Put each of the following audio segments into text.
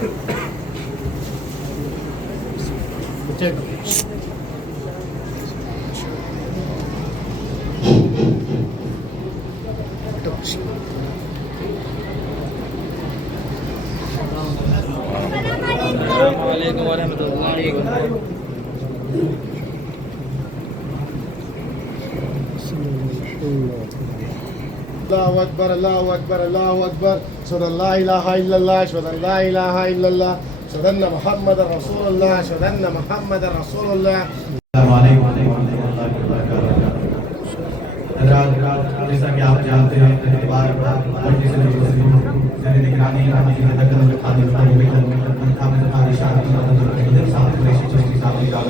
Assalamualaikum warahmatullahi wabarakatuh. Allahu Akbar, Allahu Akbar, Allahu Akbar. Ashhadu an la ilaha illallah, ashhadu an la ilaha illallah, ashhadu anna Muhammadan Rasulullah, ashhadu anna Muhammadan Rasulullah. Assalamualaikum warahmatullahi wabarakatuh. حضرات جیسا کہ آپ جانتے ہیں اعتبار بڑی سے زیر نگرانی حاجی حضرت خادم فرمائی حامد قاری شاہ حضرت صاحب قریشی چشتی صاحب کا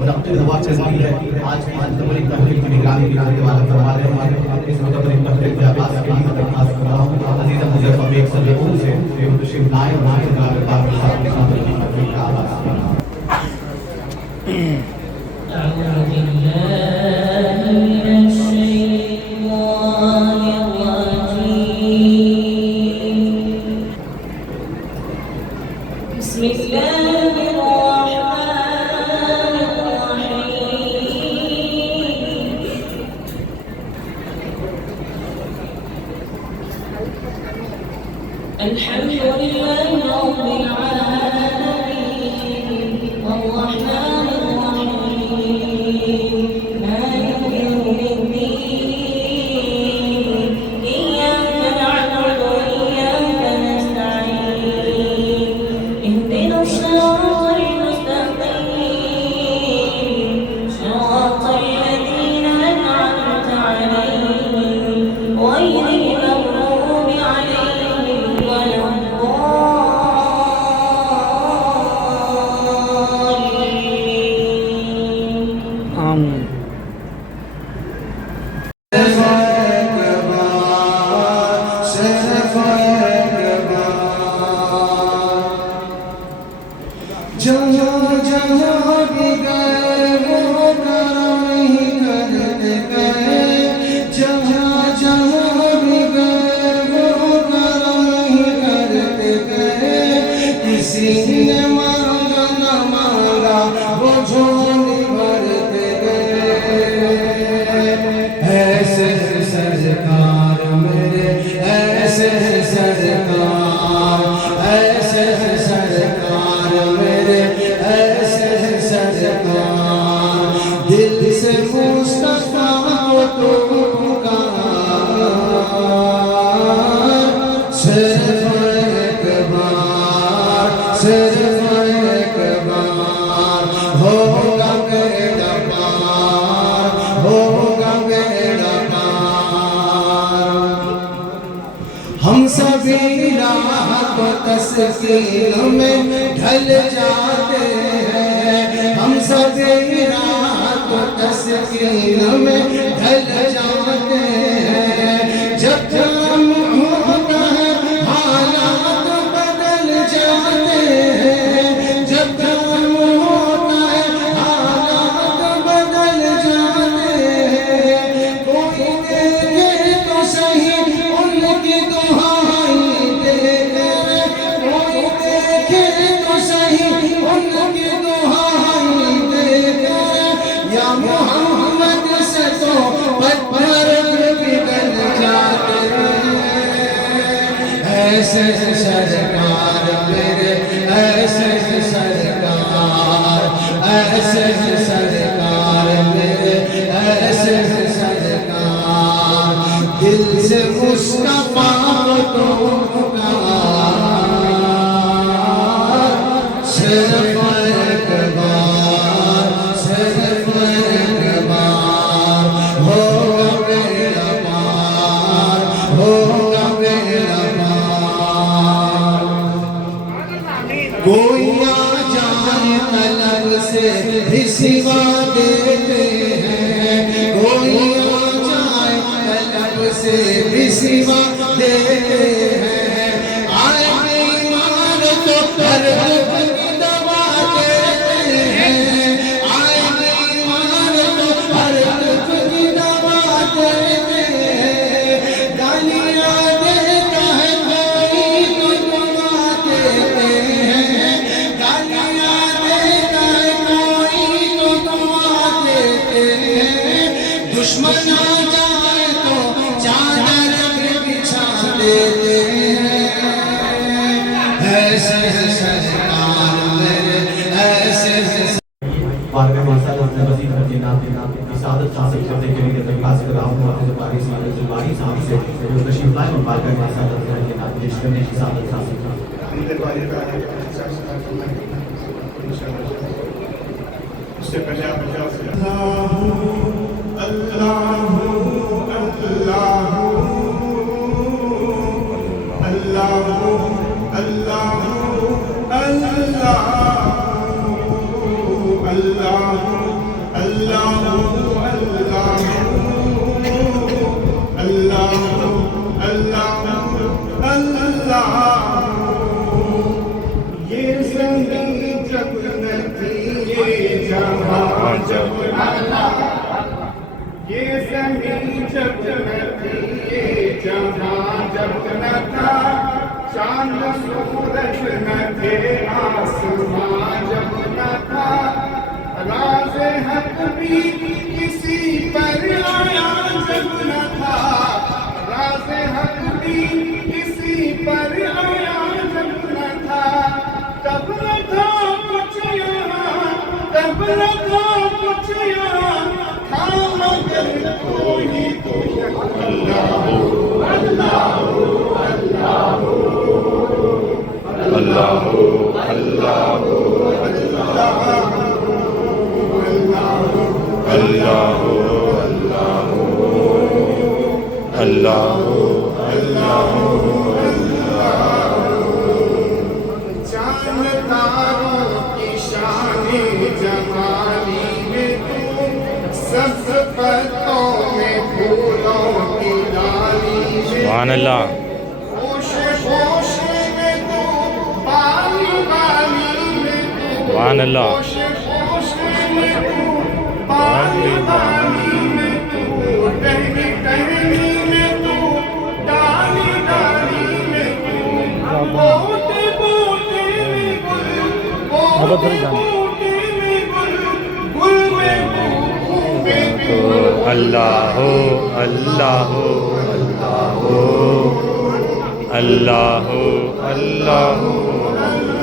منعقد ہوا چلتی ہے آج مجتمعی تحریک کی نگرانی کی کرنے والا فرما رہے ہیں اس مجتمعی تحریک کے آغاز کے لیے درخواست کر رہا ہوں عزیز مجھے ایک سلیقوں سے تشریف لائیں اور نائیں گار پاک صاحب کے ساتھ کی تحریک کا آغاز کریں. بسم الله الرحمن الرحيم الحمد لله رب العالمين الرحمن الرحيم مالك يوم الدين إياك نعبد وإياك نستعين اهدنا الصراط المستقيم صراط الذين أنعمت عليهم غير المغضوب عليهم ولا الضالين آمين. جہاں جہاں بھی گئے وہ کرم ہی کرتے گئے جہاں جہاں بھی گئے وہ کرم ہی کرتے گئے کسی نے مانگا نہ مانگا وہ جھولی بھرتے گئے ایسے سرکار میرے ایسے سرکار ایسے سرکار میرے ایسے سرکار دل سے مصطفیٰ کو تو پکار صرف ایک بار ہوگا میرا پار ہوگا میرا پار ہم سبھی راہ کو تسکین میں ڈھل جاتے ہیں ہم سبھی راہ کو تسکین میں ڈھل جاتے ہیں جب جام ہوتا ہے حالات بدل جاتے ہیں جب جام ہوتا ہے حالات بدل جاتے ہیں کوئی دیکھے تو صحیح ان کی دعائیں دے کر کوئی دیکھے تو صحیح ان کی دعائیں دے کر یا محمد سے تو پتھر پگھل جاتے ہیں ایسے سرکار میرے ایسے سرکار ایسے سرکار میرے ایسے سرکار دل سے مصطفیٰ کو تو پکار صرف ایک بار ہوگا میرا پار ہوگا میرا پار کوئی آ جائے طلب سے بھی سوا دیتے ہیں کوئی آ جائے طلب سے بھی سوا دیتے ہیں آئے ایمان تو ہر دکھ کی دوا دیتے ہیں آئے ایمان تو ہر دکھ کی دوا دیتے ہیں گالیاں دیتا ہے کوئی تو دعا دیتے ایسے سرکار میرے ایسے بارگاہ رسالت میں مزید جناب سعادت حاصل کرنے کے لیے درخواست کر رہا ہوں حافظ باری صاحب سے جو تشریف لائے اور بارگاہ رسالت میں جناب پیش کرنے کی سعادت حاصل کریں. اس سے پہلے آپ اللہ چاند سورج نہ تھے آسمان جب نہ تھا راز حق بھی کسی پر آیا جب نہ تھا راز حق بھی کسی پر آیا جب نہ تھا تب نہ تھا کچھ یہاں تب نہ تھا کچھ یہاں تھا مگر کوئی تو اللہ اللہ اللہ اللہ اللہ اللہ چاند تاروں کی شان جمالی میں تو سبز پتوں میں پھولوں کی ڈالی میں سبحان اللہ سبحان اللہ اللہ اللہ اللہ اللہ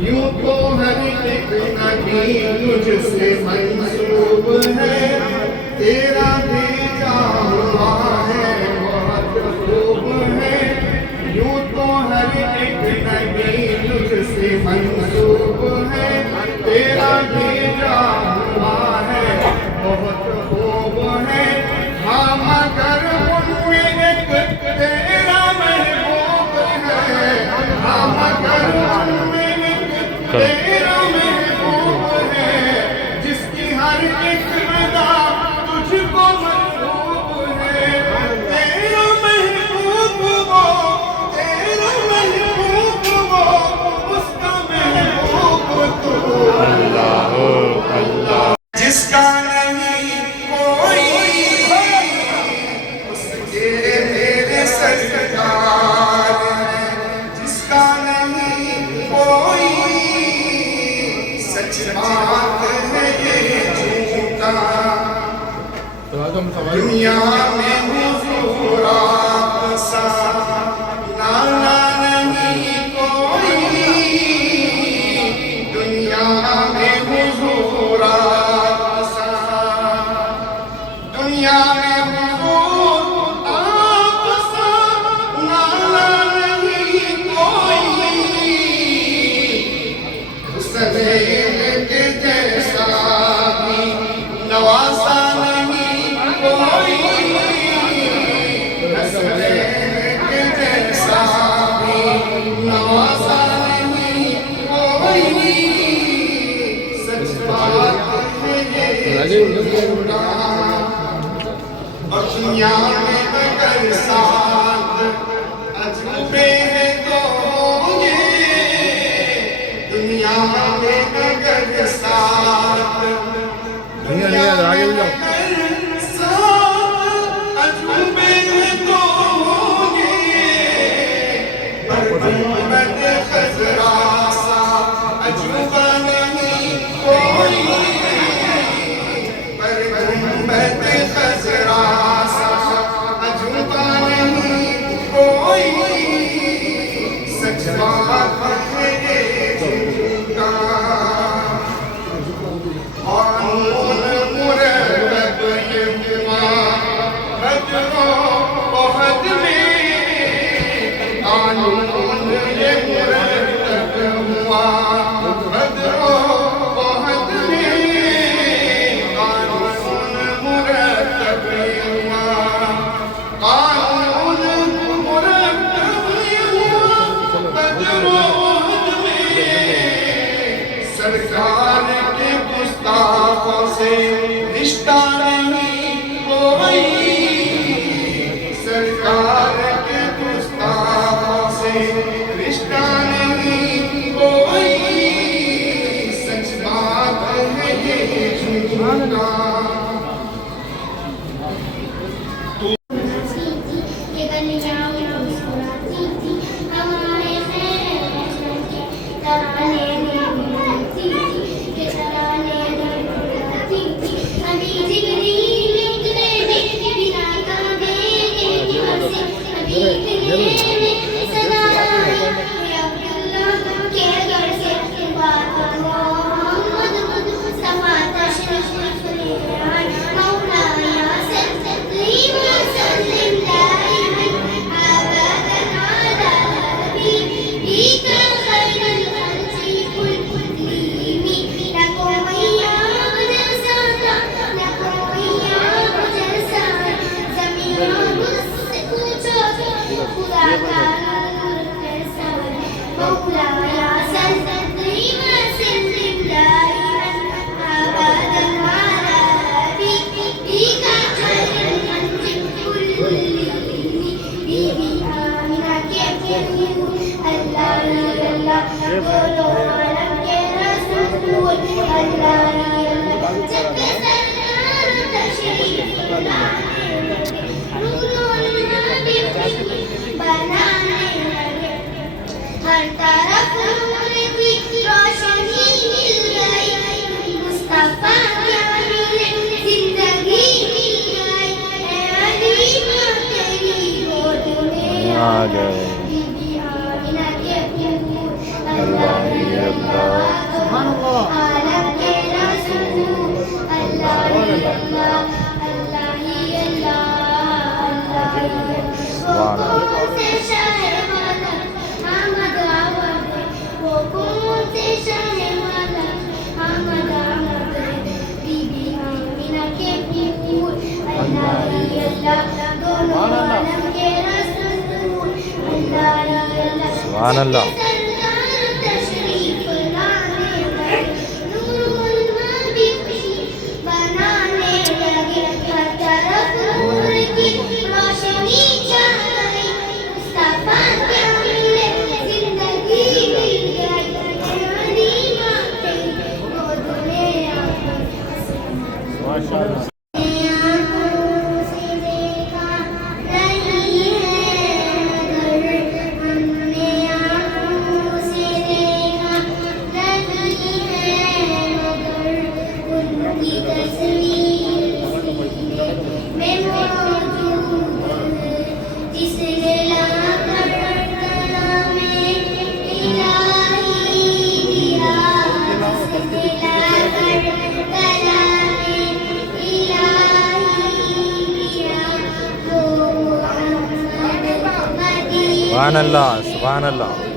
یوں تو ہر ایک نبی تجھ سے منسوب ہے تیرا بھیجا ہوا ہے بہت خوب ہے یوں تو ہر ایک نبی تجھ سے منسوب ہے تیرا بھیجا ہوا ہے بہت خوب ہے ہاں مگر ان میں ایک تیرا محبوب ہے ہاں مگر ان میں ایک تیرا محبوب ہے جس کی ہر ایک ادا تجھ کو مطلوب ہے تیرا محبوب وہ تیرا محبوب وہ اس کا محبوب تو اللہ اللہ جس کا نہیں کوئی اس کے میرے سرکار ہے جس کا نہیں کوئی سچ بات ہے یہ جھوٹا دنیا میں حضور آپ سا نانا نہیں کوئی دنیا میں حضور آپ سا دنیا میں حضور آپ سا نانا نہیں کوئی حسنین کے جیسا بھی نوازا نہیں کوئی حسنین کے جیسا بھی نوازا نہیں کوئی سچ بات ہے یہ جھوٹا اور دنیا میں اگر ساتھ عجوبے ہیں تو ہوں گے دنیا میں اگر ساتھ دنیا میں اگر ساتھ عجوبے ہیں تو ہوں گے پر محمد خضرا سا عجوبے سرکار کے گستاخوں سے رشتہ نہیں کوئی سرکار کے گستاخوں سے رشتہ نہیں کوئی سچ بات ہے یہ جھوٹا ہر طرف نور کی روشنی مل گئی مصطفیٰ کے ملے زندگی مل گئی اے علیمہ تیری گود میں آ گئے بی بی آمینہ کے پھول اللہ سبحان اللہ عالم کے رسول اللہ اللہ اللہ ہی اللہ اللہ سبحان اللہ سے شاہ سبحان اللہ سبحان اللہ سبحان اللہ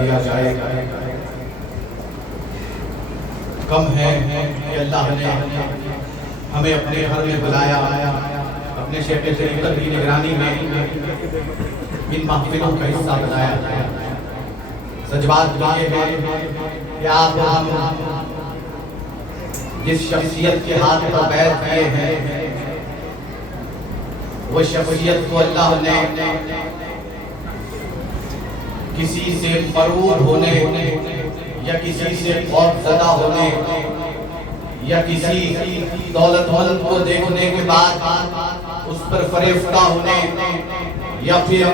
کیا جائے گا کم ہے کہ اللہ نے ہمیں اپنے گھر میں بلایا اپنے شیخ طریقت کی نگرانی میں ان محفلوں کا حصہ بنایا ہے۔ سچ بات یہ ہے کہ آپ ہم جس شخصیت کے ہاتھ پر بیعت کیے ہیں وہ شخصیت کو اللہ نے کسی سے مرعوب ہونے یا کسی سے خوف زدہ ہونے یا کسی دولت مند کو دیکھنے کے بعد اس پر فریفتہ ہونے یا پھر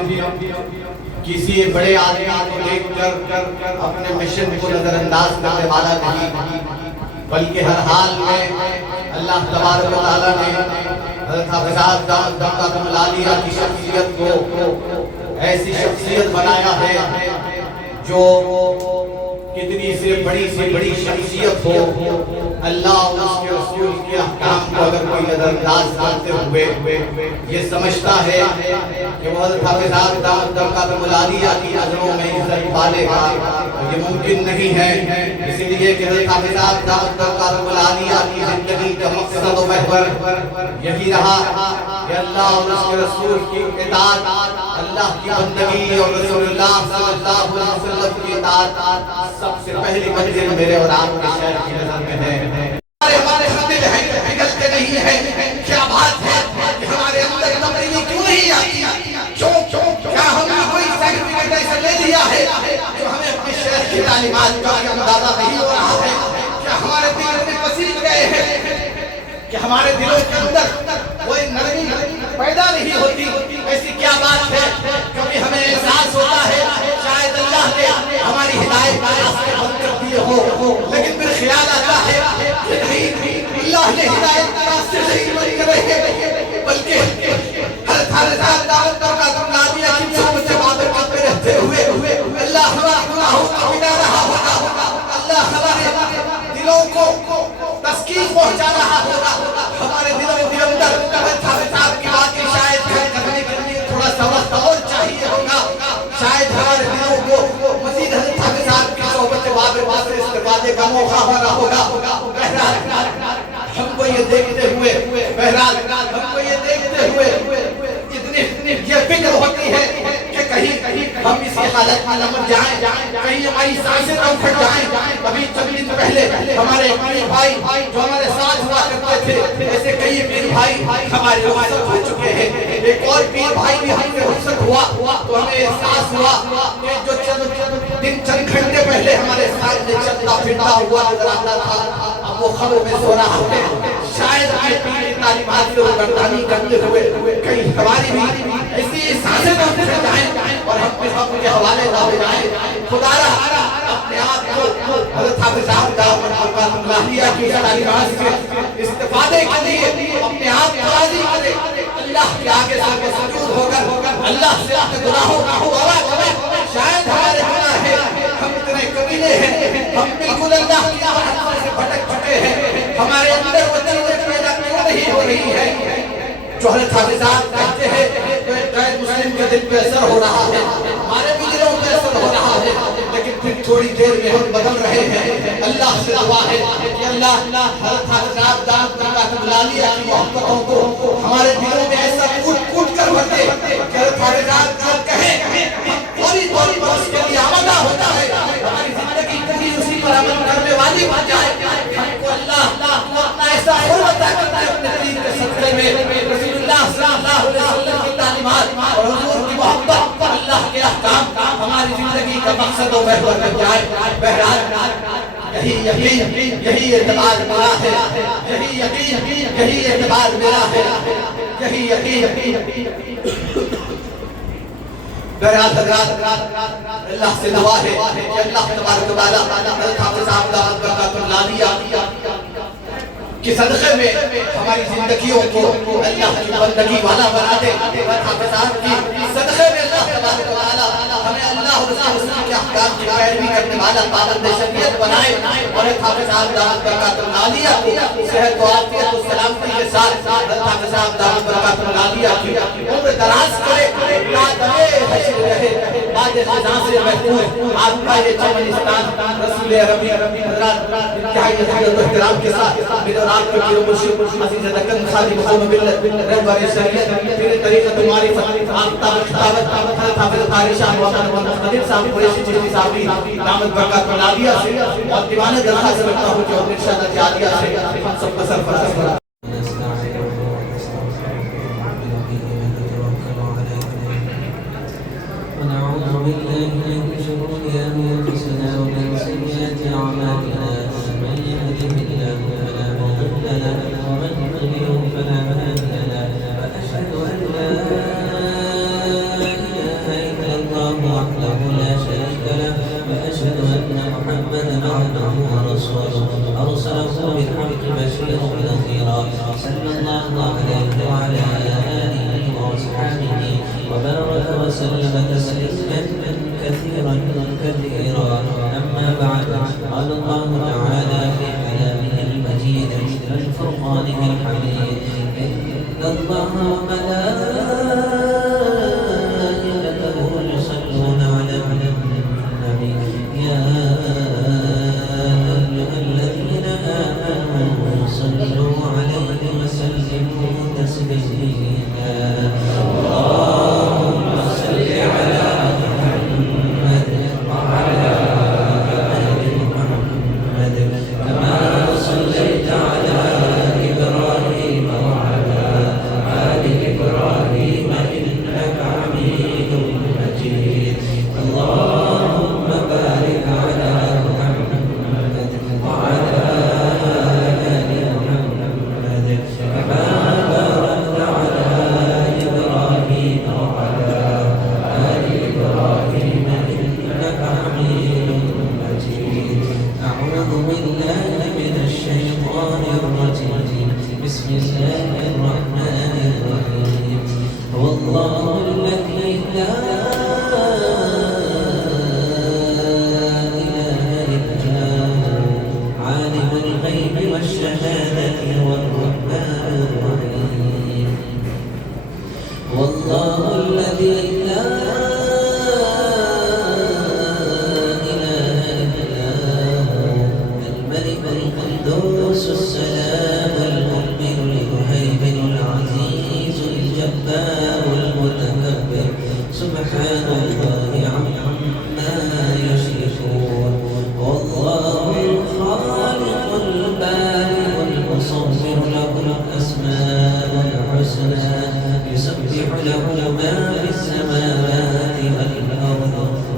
کسی بڑے آدمی کو دیکھ کر اپنے مشن کو نظر انداز کرنے والا نہیں، بلکہ ہر حال میں اللہ تبارک و تعالیٰ نے حضرت حافظ صاحب دامت العالیہ کی شخصیت کو ایسی شخصیت بنایا ہے جو کتنی سے بڑی شخصیت ہو، اللہ اور اس کے رسول کے احکام کو اگر کوئی نظر انداز کرتے ہوئے یہ سمجھتا ہے کہ وہ حضرت حافظ صاحب دامت العالیہ کی نظروں میں عزت پالے گا، یہ ممکن نہیں ہے۔ اس لیے کہ حضرت حافظ صاحب دامت العالیہ کی زندگی کا مقصد و محور یہی رہا کہ اللہ اور اس کے رسول کی اطاعت، اللہ کی بندگی اور رسول اللہ صلی اللہ علیہ وسلم کی اطاعت سب سے پہلی منزل میرے اور آپ کے شہر کی نظر میں ہے۔ ہمارے خاطر ہیں پگھلتے نہیں ہیں، کیا بات ہے کہ ہمارے اندر تبدیلی کیوں نہیں آتی؟ کیا ہم نے کوئی سرٹیفکیٹ ایسا لے لیا ہے جو ہمیں اپنے شہر کی تعلیمات کا اندازہ نہیں ہو رہا ہے؟ کیا ہمارے دل میں پسند گئے ہیں کہ ہمارے دلوں کے اندر کوئی نرمی پیدا نہیں ہوتی؟ ایسی کیا بات ہے؟ کبھی ہمیں احساس ہوتا ہے شاید اللہ نے ہماری ہدایت کا راستے بند کر دیے ہو، لیکن پھر خیال آتا ہے کہ نہیں، اللہ نے ہدایت کا راستے نہیں بند کرے ہیں، بلکہ ہر دعوت کا تمنادیہ کی صحبت سے بابرکت میں رہتے ہوئے اللہ ہمارے گناہوں کا مٹا رہا ہوگا، اللہ ہمارے دلوں کو تسکین پہنچا رہا ہوگا، ہمارے دلوں کے اندر صاحب کی بات کی شاید کرنے کے لیے تھوڑا سا وقت اور چاہیے ہوگا، شاید ہمارے دلوں کو مزید حضرت حافظ صاحب کی صحبت بابرکت سے استفادے کا موقع ہو رہا ہوگا۔ بہرحال ہم کو یہ دیکھتے ہوئے اتنی یہ فکر ہوتی ہے کہ کہیں ہم اس حالت میں نہ مر جائیں، کہیں ہماری سانسیں نہ پھٹ جائیں۔ ابھی چند دن پہلے ہمارے پیر بھائی جو ہمارے ساتھ ہوا کرتے تھے، ایسے کئی پیر بھائی ہمارے رخصت ہو چکے ہیں۔ ایک اور پیر بھائی بھی ہم سے رخصت ہوا تو ہمیں احساس ہوا کہ جو چند گھنٹے پہلے ہمارے ساتھ چلتا پھرتا ہوا نظر آتا تھا، اب وہ خبر میں سو رہا ہے۔ شاید ہمیں پیر تعلیمات کو گردانی کرتے ہوئے کہیں ہماری بھی ایسی سانسیں نہ پھٹ جائیں اور ہم پھر وقت کے حوالے نہ ہو جائیں۔ خدا رہا اپنے آپ کو حضرت حافظ صاحب دامت العالیہ کی تعلیمات سے استفادے کے لیے اپنے آپ کو راضی کرے، اللہ کے آگے سر سجود ہو کر اللہ سے اپنے گناہوں کا توبہ کرے۔ شاید ہمارے گناہ ہیں، ہم اتنے کمینے ہیں، ہم بالکل اللہ کی رحمت سے بھٹک چکے ہیں، ہمارے اندر وہ چیزیں پیدا کیوں نہیں ہو رہی ہے جو حضرت حافظ صاحب کہتے ہیں غیر مسلم کے دل پہ اثر ہو رہا ہے، ہمارے بھی دلوں پہ اثر ہو رہا ہے، لیکن پھر تھوڑی دیر میں ہم بدل رہے ہیں۔ اللہ سے دعا ہے کہ اللہ حضرت حافظ صاحب دامت العالیہ کی محبتوں کو ہمارے دلوں میں ایسا کوٹ کر بھر دے کہ حضرت حافظ صاحب جو کہیں فوری طور پر اس کے لیے آمادہ ہوتا ہے، ہماری زندگی کبھی اسی پر عمل کرنے والی بن جائے۔ ہم کو اللہ اپنا ایسا حرمت کرتا ہے اپنے دین کے صدقے میں، رسول اللہ صلی اللہ علیہ وسلم کی تعلیمات اور حضور کی محبت، اللہ کے احکام ہماری زندگی کا مقصد و محور بن جائے۔ بہرحال یہی اعتبار میرا ہے، یہی اعتبار میرا ہے، یہی بہرحال حضرات اللہ سے دعا ہے کہ اللہ تبارک و تعالیٰ حضرت حافظ صاحب دامت العالیہ کہ صدقے میں ہماری زندگیوں کو اللہ کی بندگی والا بنا دے۔ حافظ صاحب کی صدقے میں اللہ تبارک و تعالیٰ ہمیں اللہ اور رسول کے احکام کی پیروی کرنے والا پابند شریعت بنائے، اور حافظ صاحب دامت العالیہ کو صحت و عافیت و سلامتی کے ساتھ حافظ صاحب دامت العالیہ کی عمر دراز کرے، دائیں حشر رہے، بعد خزاں سے محفوظ آپ کا یہ چمنستان رسول عربی حضرات انتہائی عزت و احترام کے ساتھ میرے اور آپ کے پیر مرشد عزیز دکن خادم قوم ملت رہبر شریعت پیر طریقت معرفت آفتاب خطابت حضرت حافظ قاری شاہ محمد مقتدر صاحب قریشی چشتی صاحبی دامت برکات ملادیہ سے اور دیوان درخواست سے رکھتا ہوں جو ارشاد جادیہ سے ہم سب کا سرفراز کرا ونعوذ بالله من شرور أنفسنا ومن سيئات أعمالنا من يهده الله فلا مضل له ومن يضلل فلا هادي له وأشهد أن لا إله إلا الله وحده لا شريك له وأشهد أن محمدا عبده ورسوله أرسله بالحق بشيرا ونذيرا صلى الله عليه وعلى آله وأصحابه وبارك وسلم تسليما كثيرا كثيرا أما بعد قال الله تعالى في كلامه المجيد من فرقانه الحميد إن الله وملائكته يصلون على النبي يا أيها الذين آمنوا صلوا عليه وسلموا تسليما اللهم صل على محمد وعلى آل محمد كما صليت على إبراهيم وعلى آل إبراهيم إنك حميد مجيد اللهم بارك على محمد وعلى آل محمد كما باركت على إبراهيم وعلى آل إبراهيم إنك حميد مجيد أعوذ بالله من الشيطان الرجيم بسم الله الرحمن الرحيم هو الله الذي لا إله إلا هو عالم الغيب والشهادة والرحمن الرحيم والله الذي لا إله إلا هو الملك القدوس السلام المؤمن المهيمن العزيز الجبار المتكبر سبحان الله عما يشركون والله الخالق البارئ المصور له الأسماء الحسنى يسبح له ما في السماوات والأرض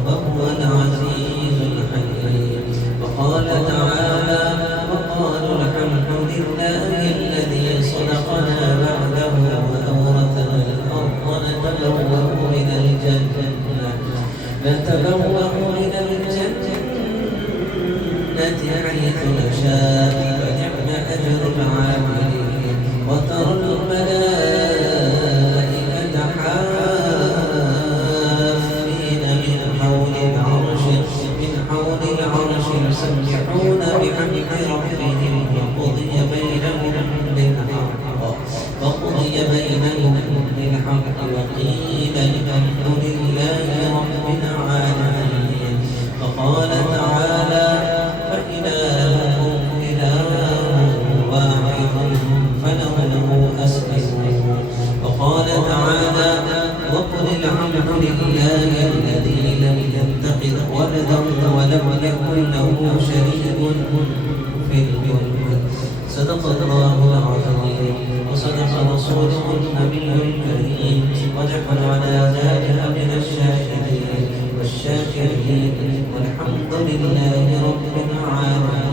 وهو العزيز الحكيم وقال تعالى وقالوا الحمد لله الذي صدقنا وعده وأورثنا الأرض نتبوأ من الجنة حيث نشاء فنعم أجر العاملين وترى الملائكة حافين من حول العرش يسبحون بحمد ربهم وقضي بينهم بالحق وقيل الحمد لله رب العالمين وقال تعالى فإلهكم إله واحد فله أسلموا وقال تعالى وقل الحمد لله الذي لم يتخذ ولدا ولم يكن له شريك في الملك صدق الله العظيم وصدق رسوله النبي الكريم ونحن على ذلك من الشاهدين والشاكرين والحمد لله رب العالمين.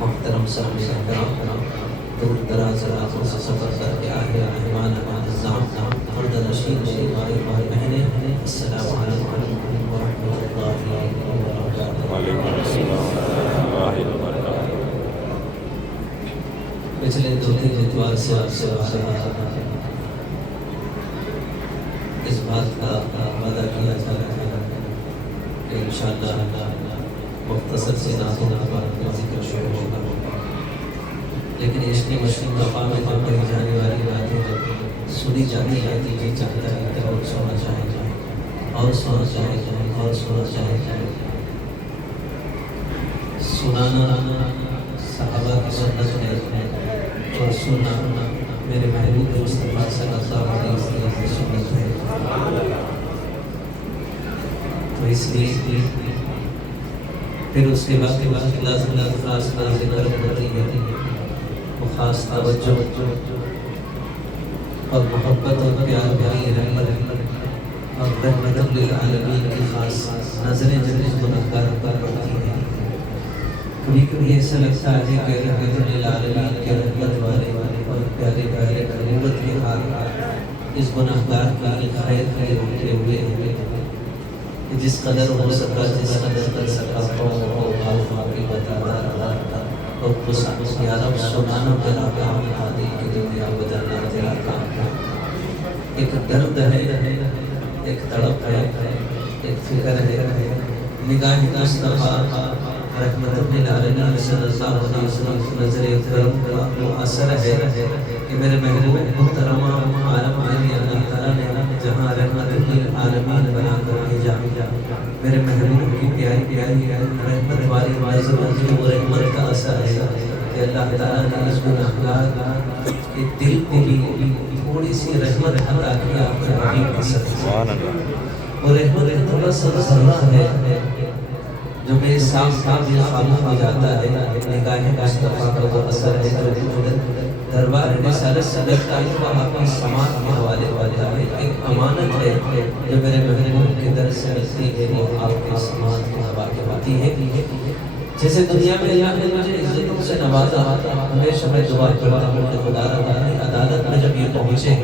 محترم سامعین کرام، دور دراز راتوں سے سفر کر کے آئے مہمان اعزام خرد نشین شیخائی مہینے، السلام علیکم ورحمۃ اللہ وبرکاتہ. وعلیکم السلام ورحمۃ اللہ وبرکاتہ. پچھلے 2-3 اتوار سے آپ سے اس بات کا وعدہ کیا جا رہا ہے کہ انشاءاللہ مختصر سی نعتوں کا ذکر شروع ہوگا، لیکن اس کی مشکل مقام میں پڑھی جانے والی باتیں جب سنی جاتی جاتی جی چاہتا ہے کہ اور سونا چاہے جائے اور سونا چاہے جائے اور سونا چاہے جائے. سنانا صحابہ کی سنت ہے اور سننا میرے محبوب مصطفیٰ صلی اللہ علیہ وسلم کی سنت ہے. تو اس لیے پھر اس کے بعد اللہ خاص کا ذکر کرتی ہے، وہ خاص توجہ اور محبت اور پیار بھری رحمت اور رحمت للعالمین کی خاص نظریں جب اس گنہگار پر پڑتی ہیں. کبھی کبھی ایسا لگتا ہے کہ رحمت للعالمین کے رحمت والے اور پیارے پیارے قربت کے ہاتھ اس گنہگار کی خیر کے روکے ہوئے جس قدر ہو سکا جس قدر کر سکا وہ معافی بتاتا رہا اور خوش یا رب سنانا تیرا کام تھا، دل کی دنیا بدلنا تیرا کام تھا. ایک درد ہے، ایک تڑپ ہے، ایک فکر ہے. نگاہ مصطفیٰ رحمت للعالمین صلی اللہ علیہ وسلم کی نظر کرم کا وہ اثر ہے کہ میرے محبوب محترمہ عالم علی اللہ تعالیٰ نے جہاں رحمت للعالمین بنا کر بھیجا، میرے محبوب کی پیاری پیاری رحمت والی نظروں کی وہ رحمت کا اثر ہے کہ اللہ تعالیٰ نے اس گنہگار کے دل کو بھی تھوڑی سی رحمت عطا کیا اپنے حبیب کی صدقے. وہ رحمت تھوڑا سا ذرہ ہے جو میرے صاف یہ خاموش ہو جاتا ہے. نگاہ مصطفیٰ کا وہ اثر ہے جو دربار رسالت صدق کا آپ کی سماعت کے حوالے والا ہے. ایک امانت ہے جو میرے محبوب کے در سے ملتی ہے، وہ آپ کی سماعت کے حوالے ہوتی ہے. جیسے دنیا میں اللہ نے مجھے عزتوں سے نوازا، ہمیشہ میں دعا کرتا ہوں کہ خدا اپنی عدالت میں جب یہ پہنچے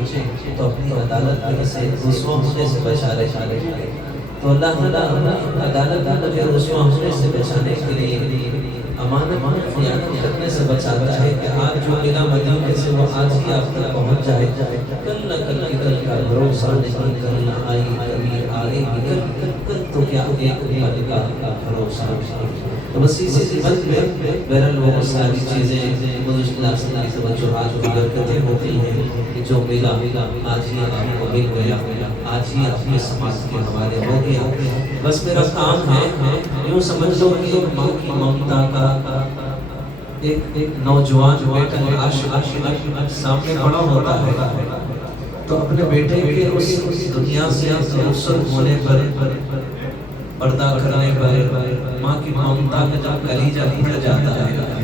تو اپنی عدالت میں سے رسوا ہونے سے بچا رہے. تو اللہ تعالیٰ عدالت میں مجھے رسوا ہونے سے بچانے کے لیے امانت خیانت کرنے سے بچاتا ہے کہ آج جو ملا مدینے سے وہ آج ہی آپ تک پہنچ جائے. کل نہ کل کی کل کا بھروسہ نہیں، کل نہ آئی کبھی آئے گی کل تو کیا ایک پل کا بھروسہ. تو بس اسی صفت میں بہرحال وہ ساری چیزیں مجھے کی توجہات کی برکتیں ہوتی ہیں کہ جو ملا آج ہی آپ کو مل گیا، آج ہی آپ کی سماعت کے حوالے ہو گیا. بس میرا کام ہے یوں سمجھ لو کہ ماں کی ممتا کا ایک نوجوان بیٹا عاشق سامنے کھڑا ہوتا ہے تو اپنے بیٹے کے اس دنیا سے رخصت ہونے پر پردہ کرنے پر ماں کی ممتا کا جب کلیجہ پھٹ جاتا ہے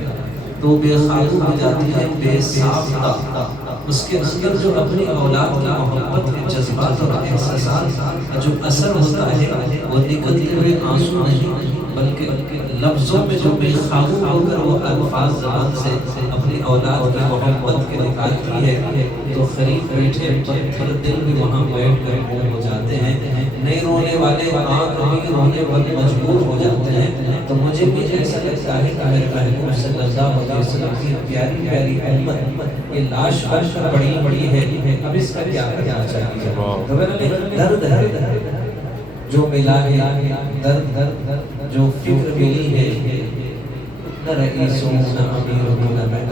تو بے قابو ہو جاتی ہے، بے ساختہ. اس کے اندر جو اپنی اولاد کی محبت کے جذبات اور احساسات جو اثر ہوتا ہے وہ نکلتے ہوئے آنسو نہیں بلکہ لفظوں میں جو بے قابو ہو کر وہ الفاظ زبان سے اپنی اولاد کی محبت کے نکالتی ہے تو قریب بیٹھے پتھر دل بھی وہاں بیٹھ کر گم ہو جاتے ہیں. نہیں رونے والے آنکھ بھی رونے پر مجبور ہو جاتے ہیں. تو مجھے بھی ایسا لگتا ہے کہ میرے محبوب صلی اللہ علیہ وسلم کی پیاری پیاری امت یہ لاش بن کر بڑی بڑی ہے، اب اس کا کیا کرنا چاہیے. درد ہے جو ملا ہے، درد جو فکر ملی ہے. نہ رئیس ہوں نہ امیر ہوں نہ میں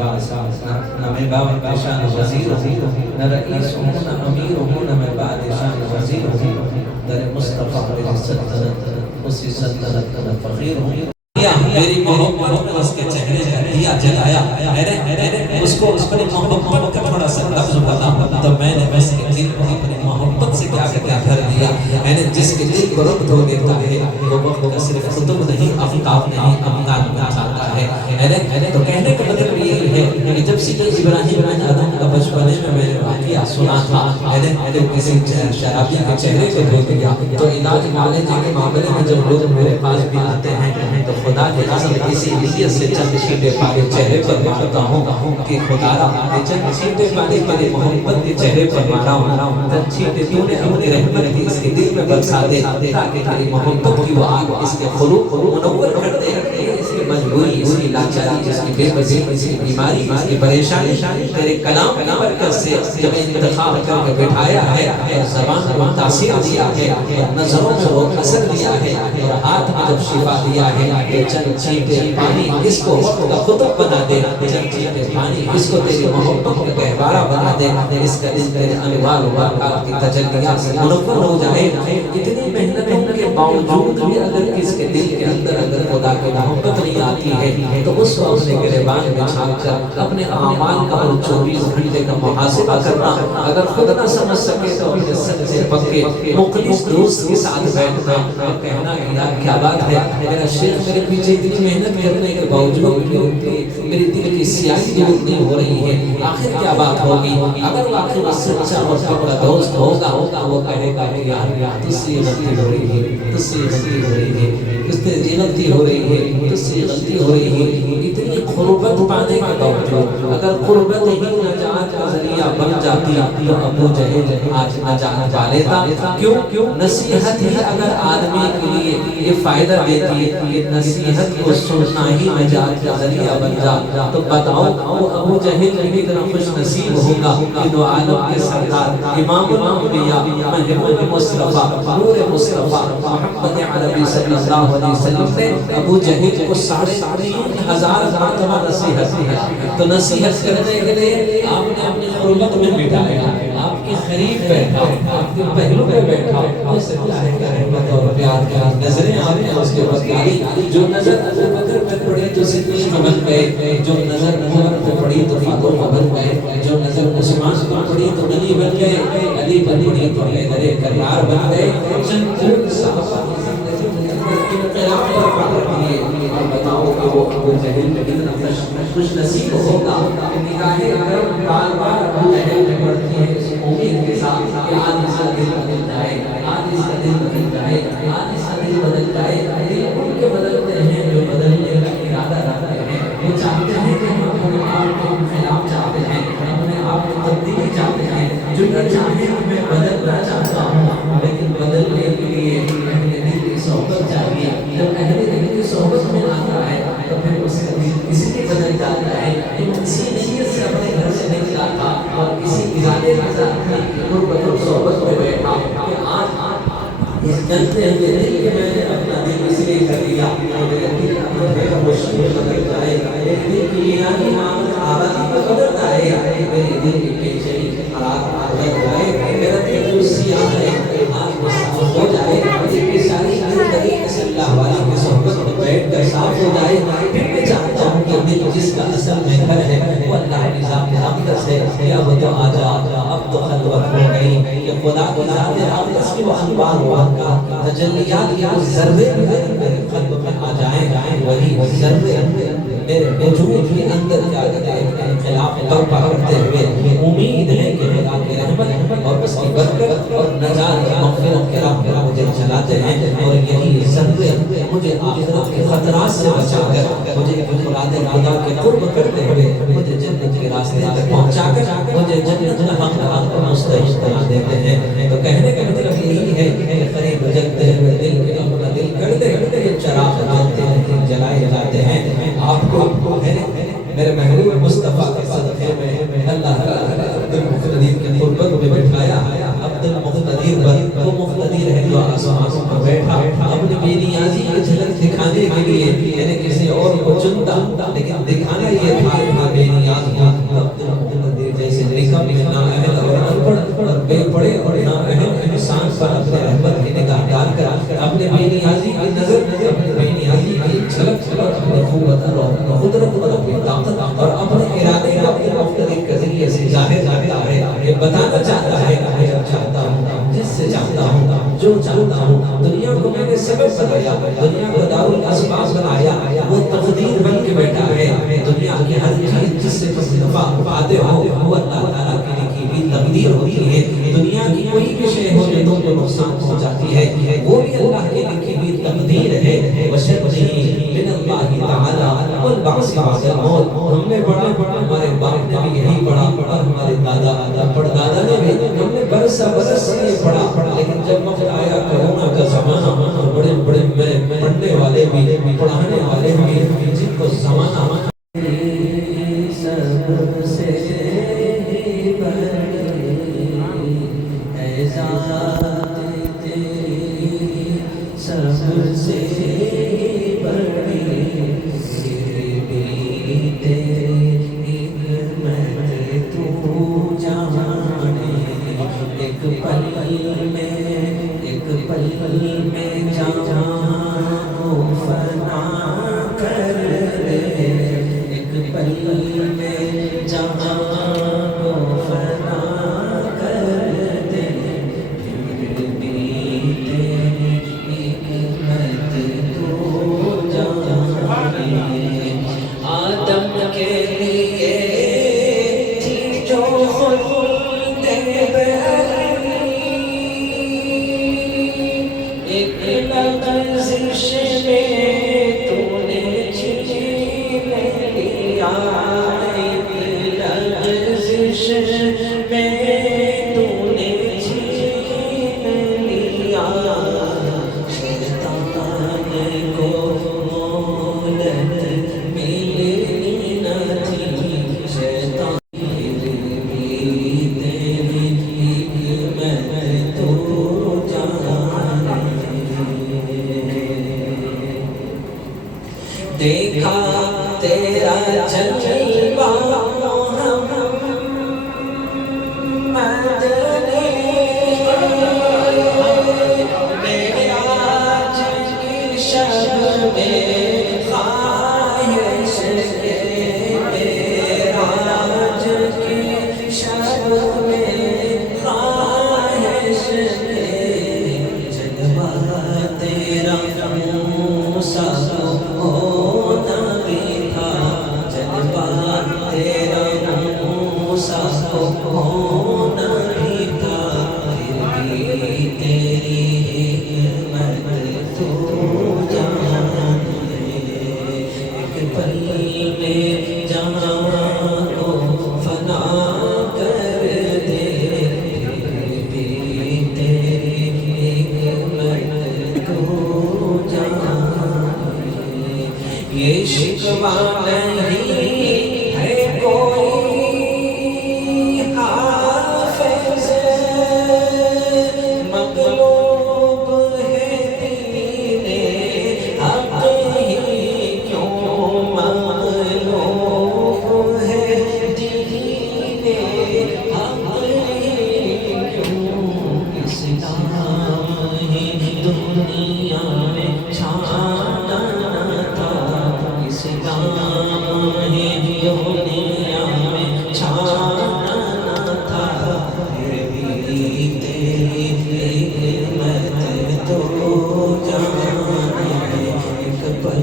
نہ میں بادشاہ نہ وزیر ہوں، نہ رئیس ہوں نہ امیر ہوں نہ میں بادشاہ نہ وزیر ہوں. در مصطفیٰ میری سلطنت اسی سلطنت کا فقیر ہوں. میری محبت نے اس کے چہرے کا دیا جلایا، اس کو اپنی محبت کا تھوڑا سا لفظ بتا تو میں نے بس دل کو اپنی محبت سے کیا بھر دیا. میں نے جس کے دل کو رب دھو دیتا ہے وہ وقت کا صرف قطب نہیں آفتاب نہیں امداد میں چاہتا ہے. تو کہنے کا مطلب یہ ہے کہ جب سیدنا ابراہیم علیہ السلام کا بچپنے میں نے واقعہ سنا تھا تو کسی شرابی کے چہرے کو دھو دیا. تو علاج معالجے کے معاملے میں جب لوگ میرے پاس بھی آتے ہیں تو خدا کے قسم اسی نیت سے چند چھینٹے پانی چہرے پر مارتا ہوں کہ خدا را چند چھینٹے پانی میرے محبت کے چہرے پر مارا ہوں. چند چھینٹے تو نے اپنی رحمت کی اس کے دل میں برسا دے تاکہ تیری محبت کی وہ آگ اس کے قلوب کو منور کر دے. اس کی مجبوری، اس کی لاچاری، اس کی بے بسی، اس کی بیماری بیماری اس کی پریشانی تیرے کلام کی برکت سے جب انتخاب کر کے بٹھایا ہے اور زبان کو تاثیر دیا ہے اور نظروں میں وہ اثر دیا ہے اور ہاتھ میں جب شفا دیا ہے کہ چند چھینٹے پانی اس کو وقت کا خطب بنا دے، چند چھینٹے پانی اس کو تیری محبت کا گہوارہ بنا دے، اس کا دل تیرے انوار و برکات کی تجلیات سے منور ہو جائے۔ اتنی محنتوں کے باوجود بھی اگر کس کے دل کے اندر اگر خدا کی محبت نہیں آتی ہے تو اس کو اپنے گریبان میں چھاپ کر اپنے اعمال کا اور 24 گھنٹے کا محاسبہ کرنا، اگر خود نہ سمجھ سکے تو اپنے سچے پکے مخلص دوست کے ساتھ بیٹھ کر کہنا کہ یار کیا بات ہے، میرا شیخ میرے پیچھے اتنی محنت کرنے کے باوجود میری دل کی سیاہی دور نہیں ہو رہی ہے، آخر کیا بات ہوگی؟ اگر واقعی وہ سچا اور پکا دوست ہوگا وہ کہے گا کہ یار تجھ سے یہ غلطی ہو رہی ہے، تجھ سے یہ غلطی ہو رہی ہے، تجھ سے یہ غلطی ہو رہی ہے، تجھ سے یہ غلطی ہو رہی ہے۔ اتنی قربت پانے کے باوجود اگر قربت ہی نجات کا ذریعہ بن جاتی تو ابو جہل آج نجات پا لیتا۔ کیوں؟ نصیحت ہی اگر آدمی کے لیے یہ فائدہ دیتی ہے کہ نصیحت کو سننا ہی نجات کا ذریعہ بن جاتا تو بتاؤ وہ ابو جہل کی طرح خوش نصیب ہوگا کہ دو عالم کے سردار امام الانبیاء محمد مصطفیٰ نور مصطفیٰ محمد عربی صلی اللہ علیہ وسلم نے ابو جہل کو 3,500 مرتبہ نصیحت کیا۔ تو نصیحت کرنے کے لیے آپ نے اپنی قربت میں بٹھایا، آپ کے قریب بیٹھا، آپ کے پہلو میں بیٹھا، اس اللہ کا رحمت اور پیار کا نظریں آپ نے اس کے بتائی۔ جو نظر ابو بکر پہ پڑی تو صدیق بن گئے، جو نظر عمر پہ پڑی تو فاطمہ بن گئے، جو نظر عثمان پہ پڑی تو علی بن گئے، علی بن پڑی تو حیدر کرار بن گئے۔ چند صحابہ بتاؤ کہ وہ ابو جہل میں کتنا خوش نصیب ہوگا کہ نگاہیں کرم بار بار ابو جہل میں پڑتی ہے اس امید کے ساتھ کہ آج اس کا دل بدل جائے، آج اس کا دل بدل جائے، آج اس کا دل بدل جائے۔ دل ان کے بدلتے ہیں جو بدلنے کا ارادہ رکھتے ہیں، وہ چاہتے ہیں کہ ہم اپنے آپ کو خلاف چاہتے ہیں، اپنے آپ کو تبدیلی چاہتے ہیں، جو یہ چاہتے ہیں میں بدلنا چاہتا ہوں، لیکن بدلنے کے لیے اہل دل کی صحبت چاہیے۔ جب اہل دل کی صحبت میں آتا ہے تو پھر اس کا دل کسی کے بدل جاتا ہے۔ کسی نیت سے اپنے گھر سے نکلا تھا اور کسی ارادے کے ساتھ قربت اور صحبت میں بیٹھا کہ آج اس جلتے ہوئے دل کے میں نے اپنا دل اس لیے کر لیا میرا دل میرا مشکل بدل جائے، میرے دل کی یعنی آبادی میں بدل جائے، میرے دل کی پیچھے حالات بدل جائے، میرا دل جو سیاہ ہے آج صاف ہو جائے، دل کی ساری زندگی صلی اللہ علیہ کی صحبت میں بیٹھ کر صاف ہو جائے۔ پھر میں چاہتا ہوں کہ دل جس کا اصل میں گھر ہے وہ اللہ کی ذات اقدس ہے، یا وہ تو آجا اب تو خلوت ہو گئی کہ خدا کی ذات اقدس کی وہ انوار و برکات تجلیات کے وہ ذرے میرے قلب میں آ جائیں، وہی ذرے میرے وجود کے اندر کیا کہتے ہیں انقلاب برپا کرتے ہوئے امید ہے کہ خدا کی رحمت اور اس کی برکت اور نجات مغفرت کے راہ پر مجھے چلاتے ہیں، اور یہی ذرے مجھے آخرت کے خطرات سے بچا کر مجھے مراد خدا کے قرب کرتے ہوئے مجھے جنت کے راستے تک پہنچا کر مجھے جنت کا حق پر مستحق بنا دیتے ہیں۔ تو کہنے کا مطلب یہی ہے کہ قریب جلتے ہوئے دل کے اپنا دل کرتے ہوئے چراغ جلتے ہیں، جلائے جاتے ہیں۔ آپ کو میرے محبوب مصطفیٰ کے صدقے میں اللہ تعالیٰ عبد المقتدیر کی قربت میں بٹھایا۔ عبد المقتدیر وہ مقتدر ہے جو آسمانوں پر بیٹھا اپنی بے نیازی کی جھلک دکھانے کے لیے، یعنی کسی اور کو چنتا لیکن دکھانا یہ تھا کہ بے نیاز ہوں۔ عبد المقتدیر جیسے نکم میں نااہل اور انپڑھ اور بے پڑھے اور نااہل انسان پر اپنے رحمت کی نگاہ ڈال کر اپنے بے نیازی کی نظر، اپنے بے نیازی کی جھلک اپنی قوت اور قدرت اور اپنی طاقت اور اپنے ارادے کا اپنے مختلف کے ذریعے سے ظاہر کرتا ہے، یہ بتانا چاہتا ہے کہ میں چاہتا ہوں جس سے چاہتا ہوں جو چاہتا ہوں۔ دنیا کو میں نے سبب بنایا، دنیا کو دارالاسباب بنایا، وہ تقدیر بن کے بیٹھا ہے۔ دنیا کی ہر چیز جس سے تم نفع پاتے ہو وہ اللہ تعالیٰ کی لکھی ہوئی تقدیر ہوتی ہے۔ دنیا کی کوئی بھی شے ہو جو تم کو نقصان پہنچاتی ہے وہ بھی اللہ کی لکھی ہوئی تقدیر ہے۔ وشرطہ من اللہ تعالیٰ والبعث بعد الموت۔ ہم نے پڑھا، ہمارے باپ نے بھی یہی پڑھا اور ہمارے دادا پڑدادا نے بھی، ہم نے برس یہ پڑھا، لیکن جب وقت آیا کرونا کا زمانہ اور بڑے بڑے پڑھنے والے بھی پڑھانے والے بھی جن کو زمانہ ذات تیری سب سے بڑی تیری حکمت تو جانے ایک پل میں جان کو فنا کر دے ایک پل میں جان کو فنا کر دے پھر بھی تیری حکمت تو جانے آدم کے لیے تھی جو خلد بہری ایک لغزش میں تو نے چھین لیا ایک لغزش میں تو نے چھین لیا شیطان کو مولت ملنی نہ تھی شیطان بھی تیری حکمت تو جانے دیکھا تیرا جلوہ محمد نے معراج کی شب میں خواہش کے معراج کی شب میں خواہش کے جلوہ تیرا موسیٰ ہونا بھی تھا جلوہ تیرا موسیٰ ہونا بھی تھا پھر بھی تیری حکمت تو جانے ایک پل میں جہاں کو فنا کر دے پھر بھی تیری حکمت تو جانے یہ شکوہ نہیں ہے کوئی حافظ مغلوب ہے دین حق ہی کیوں مغلوب ہے دین حق ہی کیوں اسلام ہی دنیا میں چھانا تھا اسلام ہی دنیا میں چھانا تھا پھر بھی تیری حکمت تو جانے ایک پل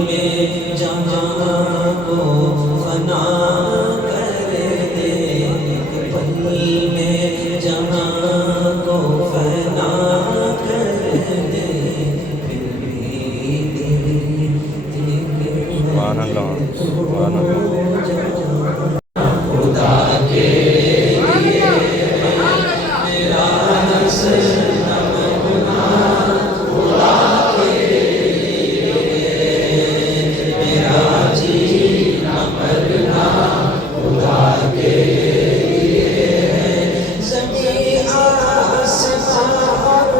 میں جہاں کو فنا کر دے ایک پل میں جہاں کو فنا کر دے پھر بھی تیری سبحان اللہ سبحان اللہ خدا کے لیے میرا صنم گنا خدا کے لیے میرا جینا مرنا خدا کے لیے زمین آسمان